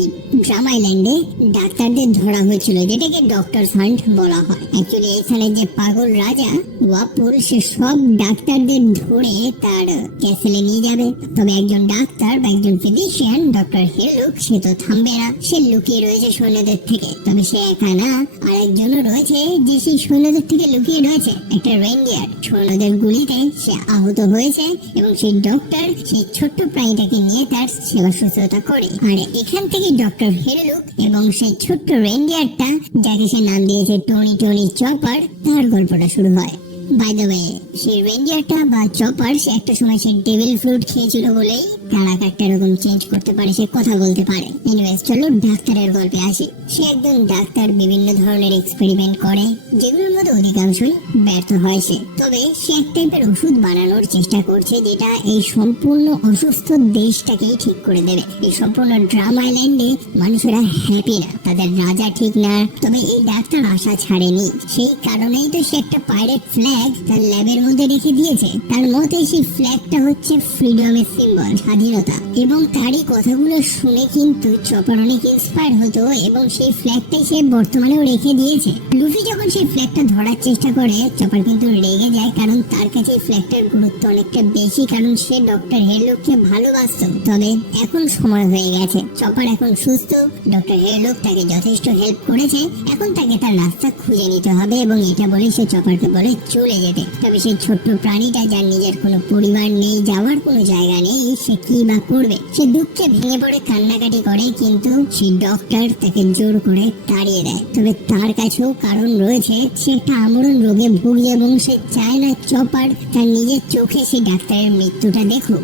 ড্রাম আইল্যান্ডে ডাক্তারদের ধরা হয়েছিল, যেটাকে ডক্টর হান্ট বলা হয়। অ্যাকচুয়ালি এখানে যে পাগল রাজা ওয়াপল, সে সব ডাক্তারদের ধরে তার ক্যাসেলে নিয়ে যাবে। তবে একজন ডাক্তার বা একজন ফিজিশিয়ান ডক্টর হেলুক, সে তো থামবে না, সে লুকিয়ে রয়েছে সৈন্যদের থেকে। তবে সে একা না, আর একজনও রয়েছে যে সেই সৈন্যদের থেকে লুকিয়ে রয়েছে, একটা রেইনডিয়ার। সৈন্যদের গুলিতে সে আহত হয়েছে এবং সেই ডক্টর সেই ছোট্ট প্রাণীটাকে নিয়ে তার সেবা শুশ্রূষা করে। আর এখান থেকে ডক্টর হেলুক এবং সেই ছোট্ট রেইনডিয়ারটা, যাকে সে নাম দিয়েছে টনি চপার, তার গল্পটা শুরু হয়। বাই দ্য ওয়ে, সেই রেঞ্জারটা বা চপার সে একটা সময় সে ডেভিল ফ্রুট খেয়েছিল বলেই তার আকারটা এরকম চেঞ্জ করতে পারে, সে কথা বলতে পারে। এনিওয়েজ, চলো ডাক্তারের গল্পে আসি। সে একজন ডাক্তার, বিভিন্ন ধরনের এক্সপেরিমেন্ট করে, যেগুলোর মধ্যে অধিকাংশই ব্যর্থ হয় সে। তবে সে এক টাইপের ওষুধ বানানোর চেষ্টা করছে, যেটা এই সম্পূর্ণ অসুস্থ দেশটাকেই ঠিক করে দেবে। এই সম্পূর্ণ ড্রাম আইল্যান্ডে মানুষেরা হ্যাপি না, তাদের রাজা ঠিক না। তবে এই ডাক্তার আশা ছাড়েনি, সেই কারণেই তো সে একটা পাইরেট ফ্ল্যাগ ফ্ল্যাগ তার ল্যাবের মধ্যে রেখে দিয়েছে। তার মতে সেই ফ্ল্যাগটা হচ্ছে ফ্রিডমের সিম্বল, স্বাধীনতা। এবং তারই কথাগুলো শুনে কিন্তু চপার অনেক ইন্সপায়ার হতো এবং সেই ফ্ল্যাগটাই সে বর্তমানেও রেখে দিয়েছে। লুফি যখন সেই ফ্ল্যাগটা ধরার চেষ্টা করে চপার কিন্তু রেগে যায়, কারণ তার কাছে এই ফ্ল্যাগটার গুরুত্ব অনেকটা বেশি, কারণ সে ডক্টর হেরলুককে ভালোবাসত। তবে এখন সময় হয়ে গেছে, চপার এখন সুস্থ, ডক্টর হেরলুক তাকে যথেষ্ট হেল্প করেছে, এখন তাকে তার রাস্তা খুঁজে নিতে হবে। এবং এটা বলে সে চপারকে বলে চলে যেতে। তবে সেই ছোট্ট প্রাণীটা যার নিজের কোনো পরিবার নেই, যাওয়ার কোনো জায়গা নেই, সে কি বা করবে? সে দুঃখে ভেঙে পড়ে কান্নাকাটি করে, কিন্তু সেই ডক্টর তাকে জোর করে তাড়িয়ে দেয়। তবে তার কাছেও কারণ রয়েছে, সে একটা আমরণ রোগে ভুগে এবং সে চায় না চপার তার নিজের চোখে সেই ডাক্তারের মৃত্যুটা দেখুক।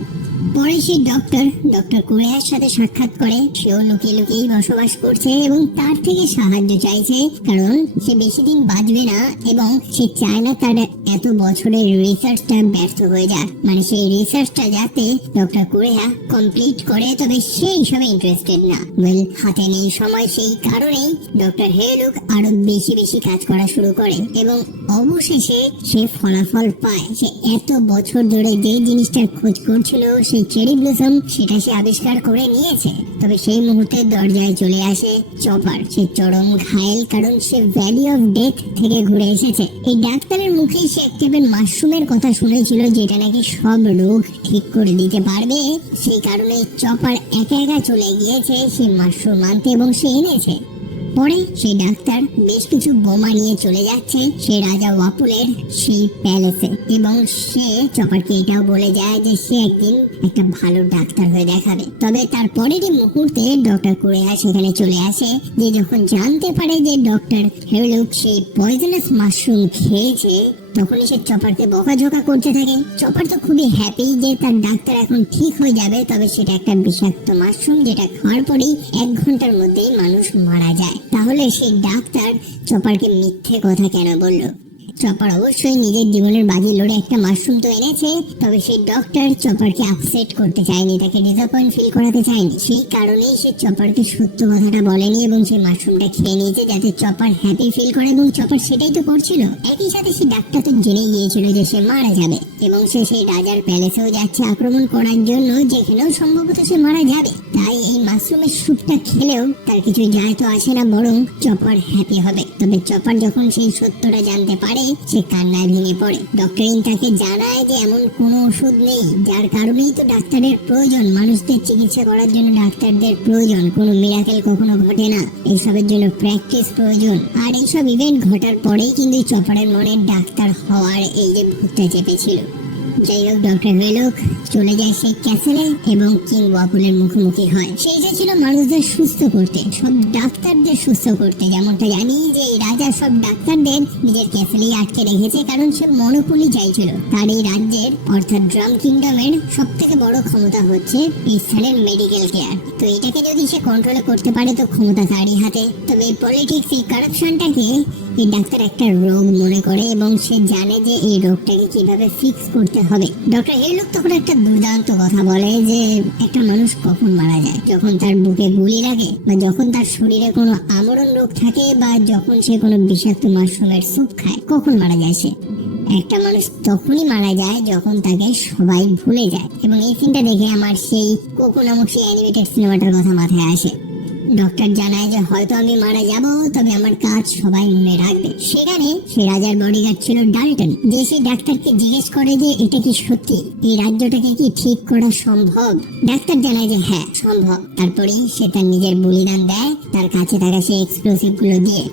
পরে সেই ডক্টর কোরেয়ার সাথে সাক্ষাৎ করে। সেও লুকিয়ে লুকিয়ে বসবাস করছে এবং তার থেকে সাহায্য চাইছে, কারণ সে বেশি দিন বাঁচবে না এবং সে চায় না তার এত বছরের রিসার্চটা ব্যর্থ হয়ে যাক। মানে সেই রিসার্চটা যাতে ডক্টর কোরেয়া কমপ্লিট করে, তবে সে এইসবে ইন্টারেস্টেড না। হাতে নেই সময়, সেই কারণেই ডক্টর হেরলুক আরো বেশি বেশি কাজ করা শুরু করে এবং অবশেষে সে ফলাফল পায়। সে এত বছর ধরে যে জিনিসটার খোঁজ করছিল, সেই চেরি ব্লসম, সেটা সে আবিষ্কার করে নিয়েছে। তবে সেই মুহূর্তে দরজায় চলে আসে চপার। সে চরম ঘায়েল, কারণ সে ভ্যালি অফ ডেথ থেকে ঘুরে এসেছে। এই ডাক্তারের মুখেই সে এক টাইপের মাশরুমের কথা শুনেছিল, যেটা নাকি সব রোগ ঠিক করে দিতে পারবে। সেই কারণে চপার একা একা চলে গিয়েছে সেই মাশরুম আনতে এবং সে এনেছে। পরে সেই ডাক্তার বেশ কিছু বোমা নিয়ে চলে যাচ্ছে সে রাজা ওয়াপুলের সেই প্যালেসে, এবং সে চপারকে এটাও বলে যায় যে সে একদিন একটা ভালো ডাক্তার হয়ে দেখাবে। তবে তারপরেরই মুহূর্তে ডক্টর কোরেয়া সেখানে চলে আসে, যে যখন জানতে পারে যে ডক্টর হেরলুক সেই পয়জনাস মাশরুম খেয়েছে, তখনই সে চপারকে বকাঝকা করতে থাকে। চপার তো খুবই হ্যাপি যে তার ডাক্তার এখন ঠিক হয়ে যাবে, তবে সেটা একটা বিষাক্ত মাশরুম, যেটা খাওয়ার পরেই 1 ঘন্টার মধ্যেই মানুষ মারা যায়। তাহলে সেই ডাক্তার চপারকে মিথ্যে কথা কেন বললো? চপার অবশ্যই নিজের জীবনের বাজি লড়ে একটা মাশরুম তো এনেছে, তবে সেই ডক্টর চপারকে আপসেট করতে চায়নি, তাকে ডিসঅ্যাপয়েন্ট ফিল করাতে চায়নি। সেই কারণেই সে চপারকে সত্য কথাটা বলেনি এবং সেই মাশরুমটা খেয়ে নিয়েছে, যাতে চপার হ্যাপি ফিল করে, এবং চপার সেটাই তো করছিল। একই সাথে সেই ডাক্তার তো জেনে গিয়েছিল যে সে মারা যাবে, এবং সে সেই রাজার প্যালেসেও যাচ্ছে আক্রমণ করার জন্য, যেখানেও সম্ভবত সে মারা যাবে। তাই এই মাশরুমের স্যুপটা খেলেও তার কিছু যায় তো আসে না, বরং চপার হ্যাপি হবে। তবে চপার যখন সেই সত্যটা জানতে পারে, সে কান্নায় ভেঙে পড়ে। ডক্টরিন তাকে জানায় যে এমন কোনো ওষুধ নেই, যার কারণেই তো ডাক্তারের প্রয়োজন, মানুষদের চিকিৎসা করার জন্য ডাক্তারদের প্রয়োজন। কোনো মিরাকেল কখনো ঘটে না, এইসবের জন্য প্র্যাকটিস প্রয়োজন। আর এইসব ইভেন্ট ঘটার পরেই কিন্তু চপারের মনে ডাক্তার হওয়ার এই যে ভূতটা চেপেছিল। যাই হোক, ডক্টর হেরলুক চলে যায় সেই ক্যাসেলে এবং কিং ওয়াপুলের মুখোমুখি হয়। সেইটা ছিল মানুষদের সুস্থ করতে, সব ডাক্তারদের সুস্থ করতে। যেমনটা জানি যে এই রাজা সব ডাক্তারদের নিজের ক্যাসেলেই আটকে রেখেছে, কারণ সে মনোপলি চাইছিল। তার এই রাজ্যের অর্থাৎ ড্রাম কিংডমের সব থেকে বড় ক্ষমতা হচ্ছে এই স্থানের মেডিকেল কেয়ার। তো এটাকে যদি সে কন্ট্রোল করতে পারে তো ক্ষমতা তারই হাতে। তবে এই পলিটিক্স, এই কারাপশনটাকে এই ডাক্তার একটা রোগ মনে করে এবং সে জানে যে এই রোগটাকে কিভাবে ফিক্স করতে হবে। ডক্টর হেরলুক তখন একটা দুর্দান্ত কথা বলে যে একটা মানুষ কখন মারা যায়, যখন তার বুকে গুলি লাগে, বা যখন তার শরীরে কোনো আমরণ রোগ থাকে, বা যখন সে কোনো বিষাক্ত মাশরুমের স্যুপ খায়। কখন মারা যায় সে? একটা মানুষ তখনই মারা যায় যখন তাকে সবাই ভুলে যায়। এবং এই সিনটা দেখে আমার সেই কোকো নামক সেই অ্যানিমেটেড সিনেমাটার কথা মাথায় আসে। ডক্টর জানায় যে হয়তো আমি মারা যাব, তবে আমার কাজ সবাই মনে রাখবে। সেখানে সে রাজার বডিগার্ড ছিল ডাল্টন, যে সেই ডাক্তারকে জিজ্ঞেস করে যে এটা কি সত্যি, এই রাজ্যটাকে কি ঠিক করা সম্ভব? ডাক্তার জানায় যে হ্যাঁ সম্ভব। তারপরেই সে তার নিজের বলিদান দেয় তার কাছে থাকা সেই এক্সপ্লোসিভ গুলো দিয়ে।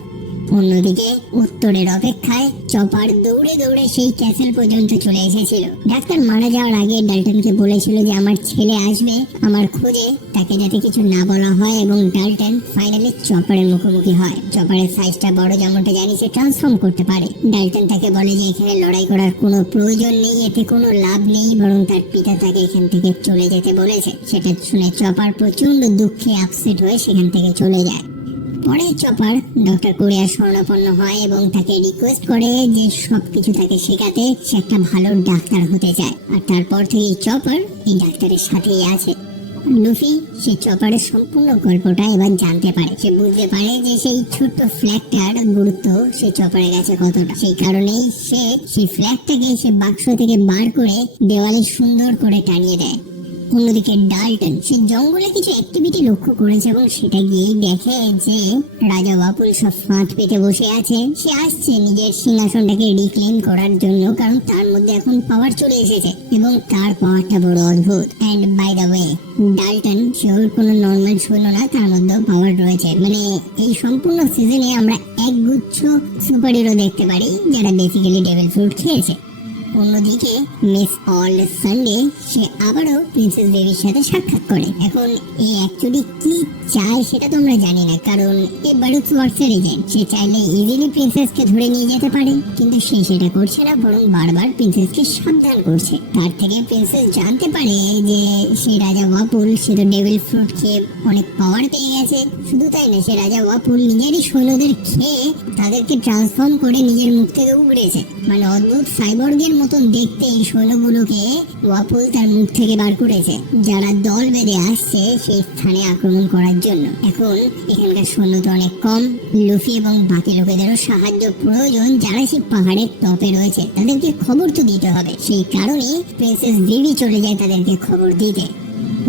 অন্যদিকে উত্তরের অপেক্ষায় চপার দৌড়ে দৌড়ে সেই ক্যাসেল পর্যন্ত চলে এসেছিল। ডাক্তার মারা যাওয়ার আগে ডাল্টনকে বলেছিল যে আমার ছেলে আসবে আমার খোঁজে, তাকে যাতে কিছু না বলা হয়। এবং ডাল্টন ফাইনালি চপারের মুখোমুখি হয়। চপারের সাইজটা বড়, যেমনটা জানি সে ট্রান্সফর্ম করতে পারে। ডাল্টন তাকে বলে যে এখানে লড়াই করার কোনো প্রয়োজন নেই, এতে কোনো লাভ নেই, বরং তার পিতা তাকে এখান থেকে চলে যেতে বলেছে। সেটা শুনে চপার প্রচন্ড দুঃখে আপসেট হয়ে সেখান থেকে চলে যায়। পরে চপার ডক্টর কোরেয়া শরণাপন্ন হয় এবং তাকে রিকোয়েস্ট করে যে সবকিছু তাকে শেখাতে, সে একটা ভালো ডাক্তার হতে চায়। আর তারপর থেকে চপার এই ডাক্তারের সাথেই আছে। লুফি সে চপারের সম্পূর্ণ গল্পটা এবার জানতে পারে। সে বুঝতে পারে যে সেই ছোট্ট ফ্ল্যাগটার গুরুত্ব সে চপারের কাছে কতটা। সেই কারণেই সে সেই ফ্ল্যাগটাকে সে বাক্স থেকে বার করে দেওয়ালে সুন্দর করে টানিয়ে দেয়। অন্যদিকে ডাল্টন সে জঙ্গলে কিছু অ্যাক্টিভিটি লক্ষ্য করেছে এবং সেটা গিয়েই দেখে যে রাজা ওয়াপুল সব ফাঁদ পেতে বসে আছে। সে আসছে নিজের সিংহাসনটাকে রিক্লেম করার জন্য, কারণ তার মধ্যে এখন পাওয়ার চলে এসেছে এবং তার পাওয়ারটা বড় অদ্ভুত। And by the way, Dalton সে ওর কোনো নর্মাল সৈন্য না, তার মধ্যেও পাওয়ার রয়েছে। মানে এই সম্পূর্ণ সিজনে আমরা একগুচ্ছ সুপার হিরো দেখতে পারি যারা বেসিক্যালি ডেভিল ফ্রুট খেয়েছে। অন্যদিকে মিস অল সানডে সে আবারও প্রিন্সেস দেবীর সাথে সাক্ষাৎ করে। এখন এই অ্যাকচুয়ালি কি চায় সেটা তো আমরা জানি না, কারণ এই বারুদ ওয়ার্কসের এজেন্ট। সে চাইলে ইজিলি প্রিন্সেসকে ধরে নিয়ে যেতে পারে, কিন্তু সে সেটা করছে না, বরং বারবার প্রিন্সেসকে সাবধান করছে। তার থেকে প্রিন্সেস জানতে পারে যে সেই রাজা ওয়াপুল সে তো ডেভিল ফ্রুট খেয়ে অনেক পাওয়ার পেয়ে গেছে। শুধু তাই না, সে রাজা ওয়াপুল নিজেরই সৈন্যদের খেয়ে তাদেরকে ট্রান্সফর্ম করে নিজের মুখ থেকে উগড়েছে। মানে অদ্ভুত সাইবর্গের মতন দেখতে এই সৈন্যগুলোকে ওয়াপুল তার মুখ থেকে বার করেছে, যারা দল বেঁধে আসছে সেই স্থানে আক্রমণ করার জন্য। এখন এখানকার সৈন্য তো অনেক কম, লুফি এবং বাকি লোকেদেরও সাহায্য প্রয়োজন যারা সেই পাহাড়ের টপে রয়েছে। তাদেরকে খবর তো দিতে হবে, সেই কারণে প্রিন্সেস দেবী চলে যায় তাদেরকে খবর দিতে।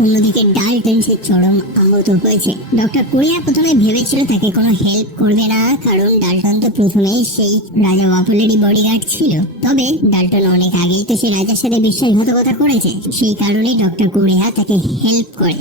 অন্যদিকে ডাল্টন সে চরম আহত হয়েছে। ডক্টর কোরিয়া প্রথমে ভেবেছিল তাকে কোনো হেল্প করবে না, কারণ ডাল্টন তো প্রথমেই সেই রাজা ওয়াপুলেরই বডিগার্ড ছিল। তবে ডাল্টন অনেক আগেই তো সেই রাজার সাথে বিশ্বাসঘাতকতা করেছে, সেই কারণেই ডক্টর কোরিয়া তাকে হেল্প করে।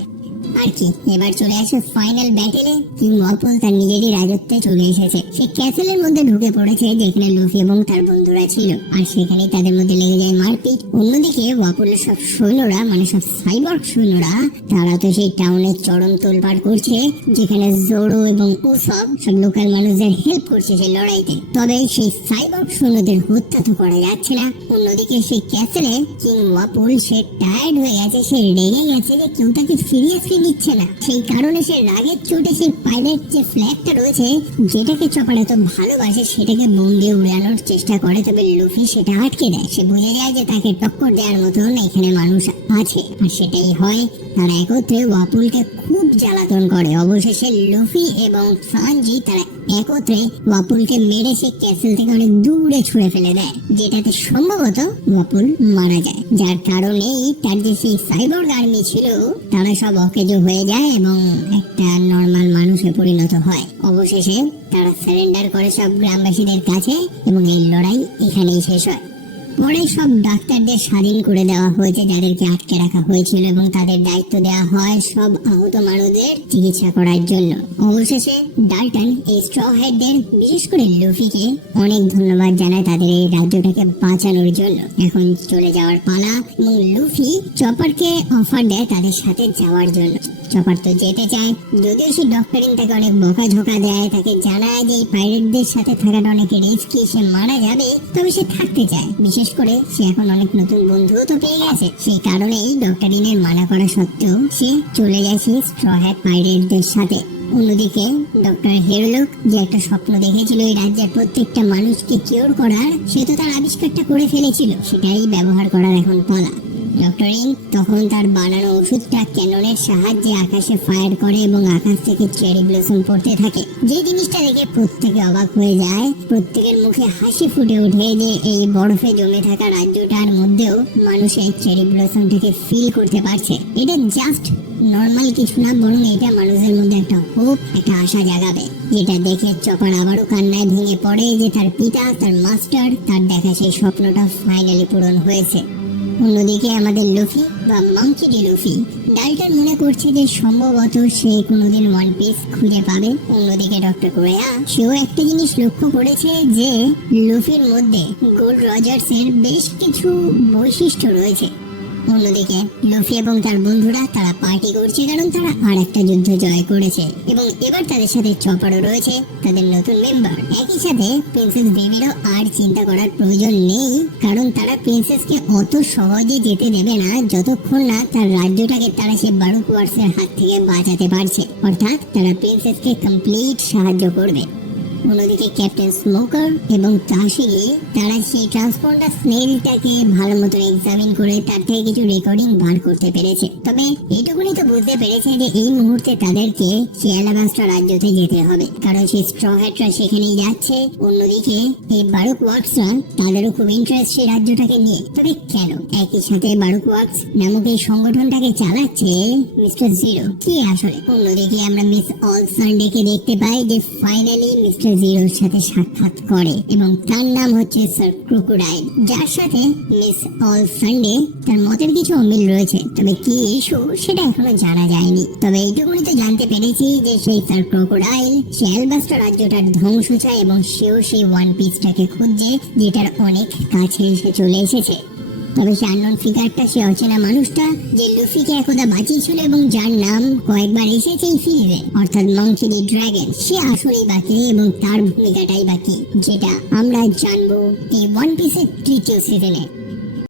আর কি, এবার চলে আসে ফাইনাল ব্যাটেলে। কিং ওয়াপুল তার নিজেরই রাজত্বে চলে এসেছে। সে ক্যাসেলের মধ্যে ঢুকে পড়েছে যেখানে লুফি এবং তার বন্ধুরা ছিল, আর সেখানেই তাদের মধ্যে লেগে যায় মারপিট। অন্যদিকে ওয়াপুলের সব সৈন্যরা, মানে সব সাইবর্গ সৈন্যরা, তারা তো সেই টাউনের চরম তোলপাড় করছে, যেখানে জোরো এবং উসব সব লোকাল মানুষদের হেল্প করছে সেই লড়াইতে। তবে সেই সাইবর্গ সৈন্যদের হত্যা তো করা যাচ্ছে না। অন্যদিকে সেই ক্যাসেলে কিং ওয়াপুল সে টায়ার্ড হয়ে গেছে, সে রেগে গেছে যে কেউ তাকে সিরিয়াসলি নিচ্ছে না। সেই কারণে সে রাগের চোটে সেই পাইরেট যে ফ্ল্যাগটা রয়েছে, যেটাকে চপার এত ভালোবাসে, সেটাকে বোম দিয়ে উড়ানোর চেষ্টা করে। তবে লুফি সেটা আটকে দেয়। সে বুঝে যায় যে তাকে টক্কর দেওয়ার মতন এখানে মানুষ আছে, আর সেটাই হয়। তারা একত্রে ওয়াপুলকে খুব জ্বালাতন করে। অবশেষে লুফি এবং সানজি তারা একত্রে ওয়াপুলকে মেরে সে ক্যাসেল থেকে অনেক দূরে ছুঁড়ে ফেলে দেয়, যেটাতে সম্ভবত ওয়াপুল মারা যায়। যার কারণেই তার যে সেই সাইবর্গ আর্মি ছিল তারা সব অকেজ হয়ে যায় এবং একটা নর্মাল মানুষে পরিণত হয়। অবশেষে তারা সারেন্ডার করে সব গ্রামবাসীদের কাছে এবং এই লড়াই এখানেই শেষ হয়। পরে সব ডাক্তারদের স্বাধীন করে দেওয়া হয়েছে যাদেরকে আটকে রাখা হয়েছিল, এবং তাদের দায়িত্ব দেওয়া হয় সব আহত মানুষদের চিকিৎসা করার জন্য। অবশেষে ডাল্টন এই স্ট্র হেডদের, বিশেষ করে লুফিকে অনেক ধন্যবাদ জানায় তাদের এই রাজ্যটাকে বাঁচানোর জন্য। এখন চলে যাওয়ার পালা, এবং লুফি চপারকে অফার দেয় তাদের সাথে যাওয়ার জন্য। চপার তো যেতে চায়, যদিও সে ডক্টরিন তাকে অনেক বকাঝোকা দেয়, তাকে জানায় যে পাইরেটদের সাথে থাকাটা অনেক রিস্কি, সে মারা যাবে, তবে সে থাকতে চায়। বিশেষ করে সে এখন অনেক নতুন বন্ধুও তো পেয়ে গেছে। সেই কারণেই ডক্টরিনের মানা করা সত্ত্বেও সে চলে যায় সেই স্ট্র হ্যাট পাইরেটদের সাথে। অন্যদিকে ডক্টর হেরলুক যে একটা স্বপ্ন দেখেছিল এই রাজ্যের প্রত্যেকটা মানুষকে কিওর করার, সে তো তার আবিষ্কারটা করে ফেলেছিল, সেটাই ব্যবহার করার এখন পালা। ডক্টরিন তখন তার বানানো ওষুধটা ক্যাননের সাহায্যে আকাশে ফায়ার করে এবং আকাশ থেকে চেরি ব্লসম পড়তে থাকে। যে জিনিসটা দেখে প্রত্যেকে অবাক হয়ে যায়, প্রত্যেকের মুখে হাসি ফুটে ওঠে যে এই বরফে জমে থাকা রাজ্যটার মধ্যেও মানুষের চেরি ব্লসমটাকে ফিল করতে পারছে। এটা জাস্ট নর্মাল কিছু না, বরং এটা মানুষের মধ্যে একটা হোপ, একটা আশা জাগাবে। যেটা দেখে চপার আবারও কান্নায় ভেঙে পড়ে যে তার পিতা, তার মাস্টার, তার দেখা সেই স্বপ্নটা ফাইনালি পূরণ হয়েছে। অন্যদিকে আমাদের লুফি বা মাংকি ডি লুফি, ডাল্টন মনে করছে যে সম্ভবত সে কোনোদিন ওয়ান পিস খুঁজে পাবে। অন্যদিকে ডক্টর কোরিয়া সেও একটা জিনিস লক্ষ্য করেছে যে লুফির মধ্যে গোল্ড রজার্স এর বেশ কিছু বৈশিষ্ট্য রয়েছে। অন্যদিকে লুফি এবং তার বন্ধুরা তারা পার্টি করছে, কারণ তারা আর একটা যুদ্ধ জয় করেছে এবং এবার তাদের সাথে চপারও রয়েছে, তাদের নতুন মেম্বার। একই সাথে প্রিন্সেস দেবীরও আর চিন্তা করার প্রয়োজন নেই, কারণ তারা প্রিন্সেসকে অত সহজে যেতে দেবে না যতক্ষণ না তার রাজ্যটাকে তারা সে বারুক ওয়ার্সের হাত থেকে বাঁচাতে পারছে। অর্থাৎ তারা প্রিন্সেসকে কমপ্লিট সাহায্য করবে। অন্যদিকে ক্যাপ্টেন স্মোকার এবং তাশিগে তারা সেই ট্রান্সপন্ডার স্নেলটাকে ভালো মতো এক্সামিন করে তার থেকে কিছু রেকর্ডিং বার করতে পেরেছে। তবে এইটুকুনি তো বুঝতে পেরেছে যে এই মুহূর্তে তাদেরকে সেই অ্যালাবাস্টার রাজ্যতে যেতে হবে, কারণ সেই স্ট্র হ্যাটরা সেখানেই যাচ্ছে। অন্যদিকে এই বারুক ওয়ার্কসরা তাদেরও খুব ইন্টারেস্ট সেই রাজ্যটাকে নিয়ে। তবে কেন একই সাথে বারুক ওয়ার্কস নামক এই সংগঠনটাকে চালাচ্ছে মিস্টার জিরো, কি আসলে? অন্যদিকে আমরা মিস অল সানডেকে দেখতে পাই যে ফাইনালি মিস্টার জিরোর সাথে সাক্ষাৎ করে এবং তার নাম হচ্ছে স্যার ক্রোকোডাইল, যার সাথে মিস অল সানডে তার মতের কিছু অমিল রয়েছে। তবে কি ইস্যু সেটা এখনো জানা যায়নি। তবে এইটুকুনি তো জানতে পেরেছি যে সেই স্যার ক্রোকোডাইল সে অ্যালবাস্টার রাজ্যটার ধ্বংস চায় এবং সেও সেই ওয়ান পিসটাকে খুঁজছে, যেটার অনেক কাছে এসে চলে এসেছে। তবে সে আননোন ফিগারটা, সে অচেনা মানুষটা যে লুফিকে একদা বাঁচিয়েছিল এবং যার নাম কয়েকবার এসেছে এই সিরিজে, অর্থাৎ মঙ্কি দি ড্রাগন, সে আসলেই বাকি এবং তার ভূমিকাটাই বাকি, যেটা আমরা জানবো এই ওয়ান পিসের তৃতীয় সিজনে।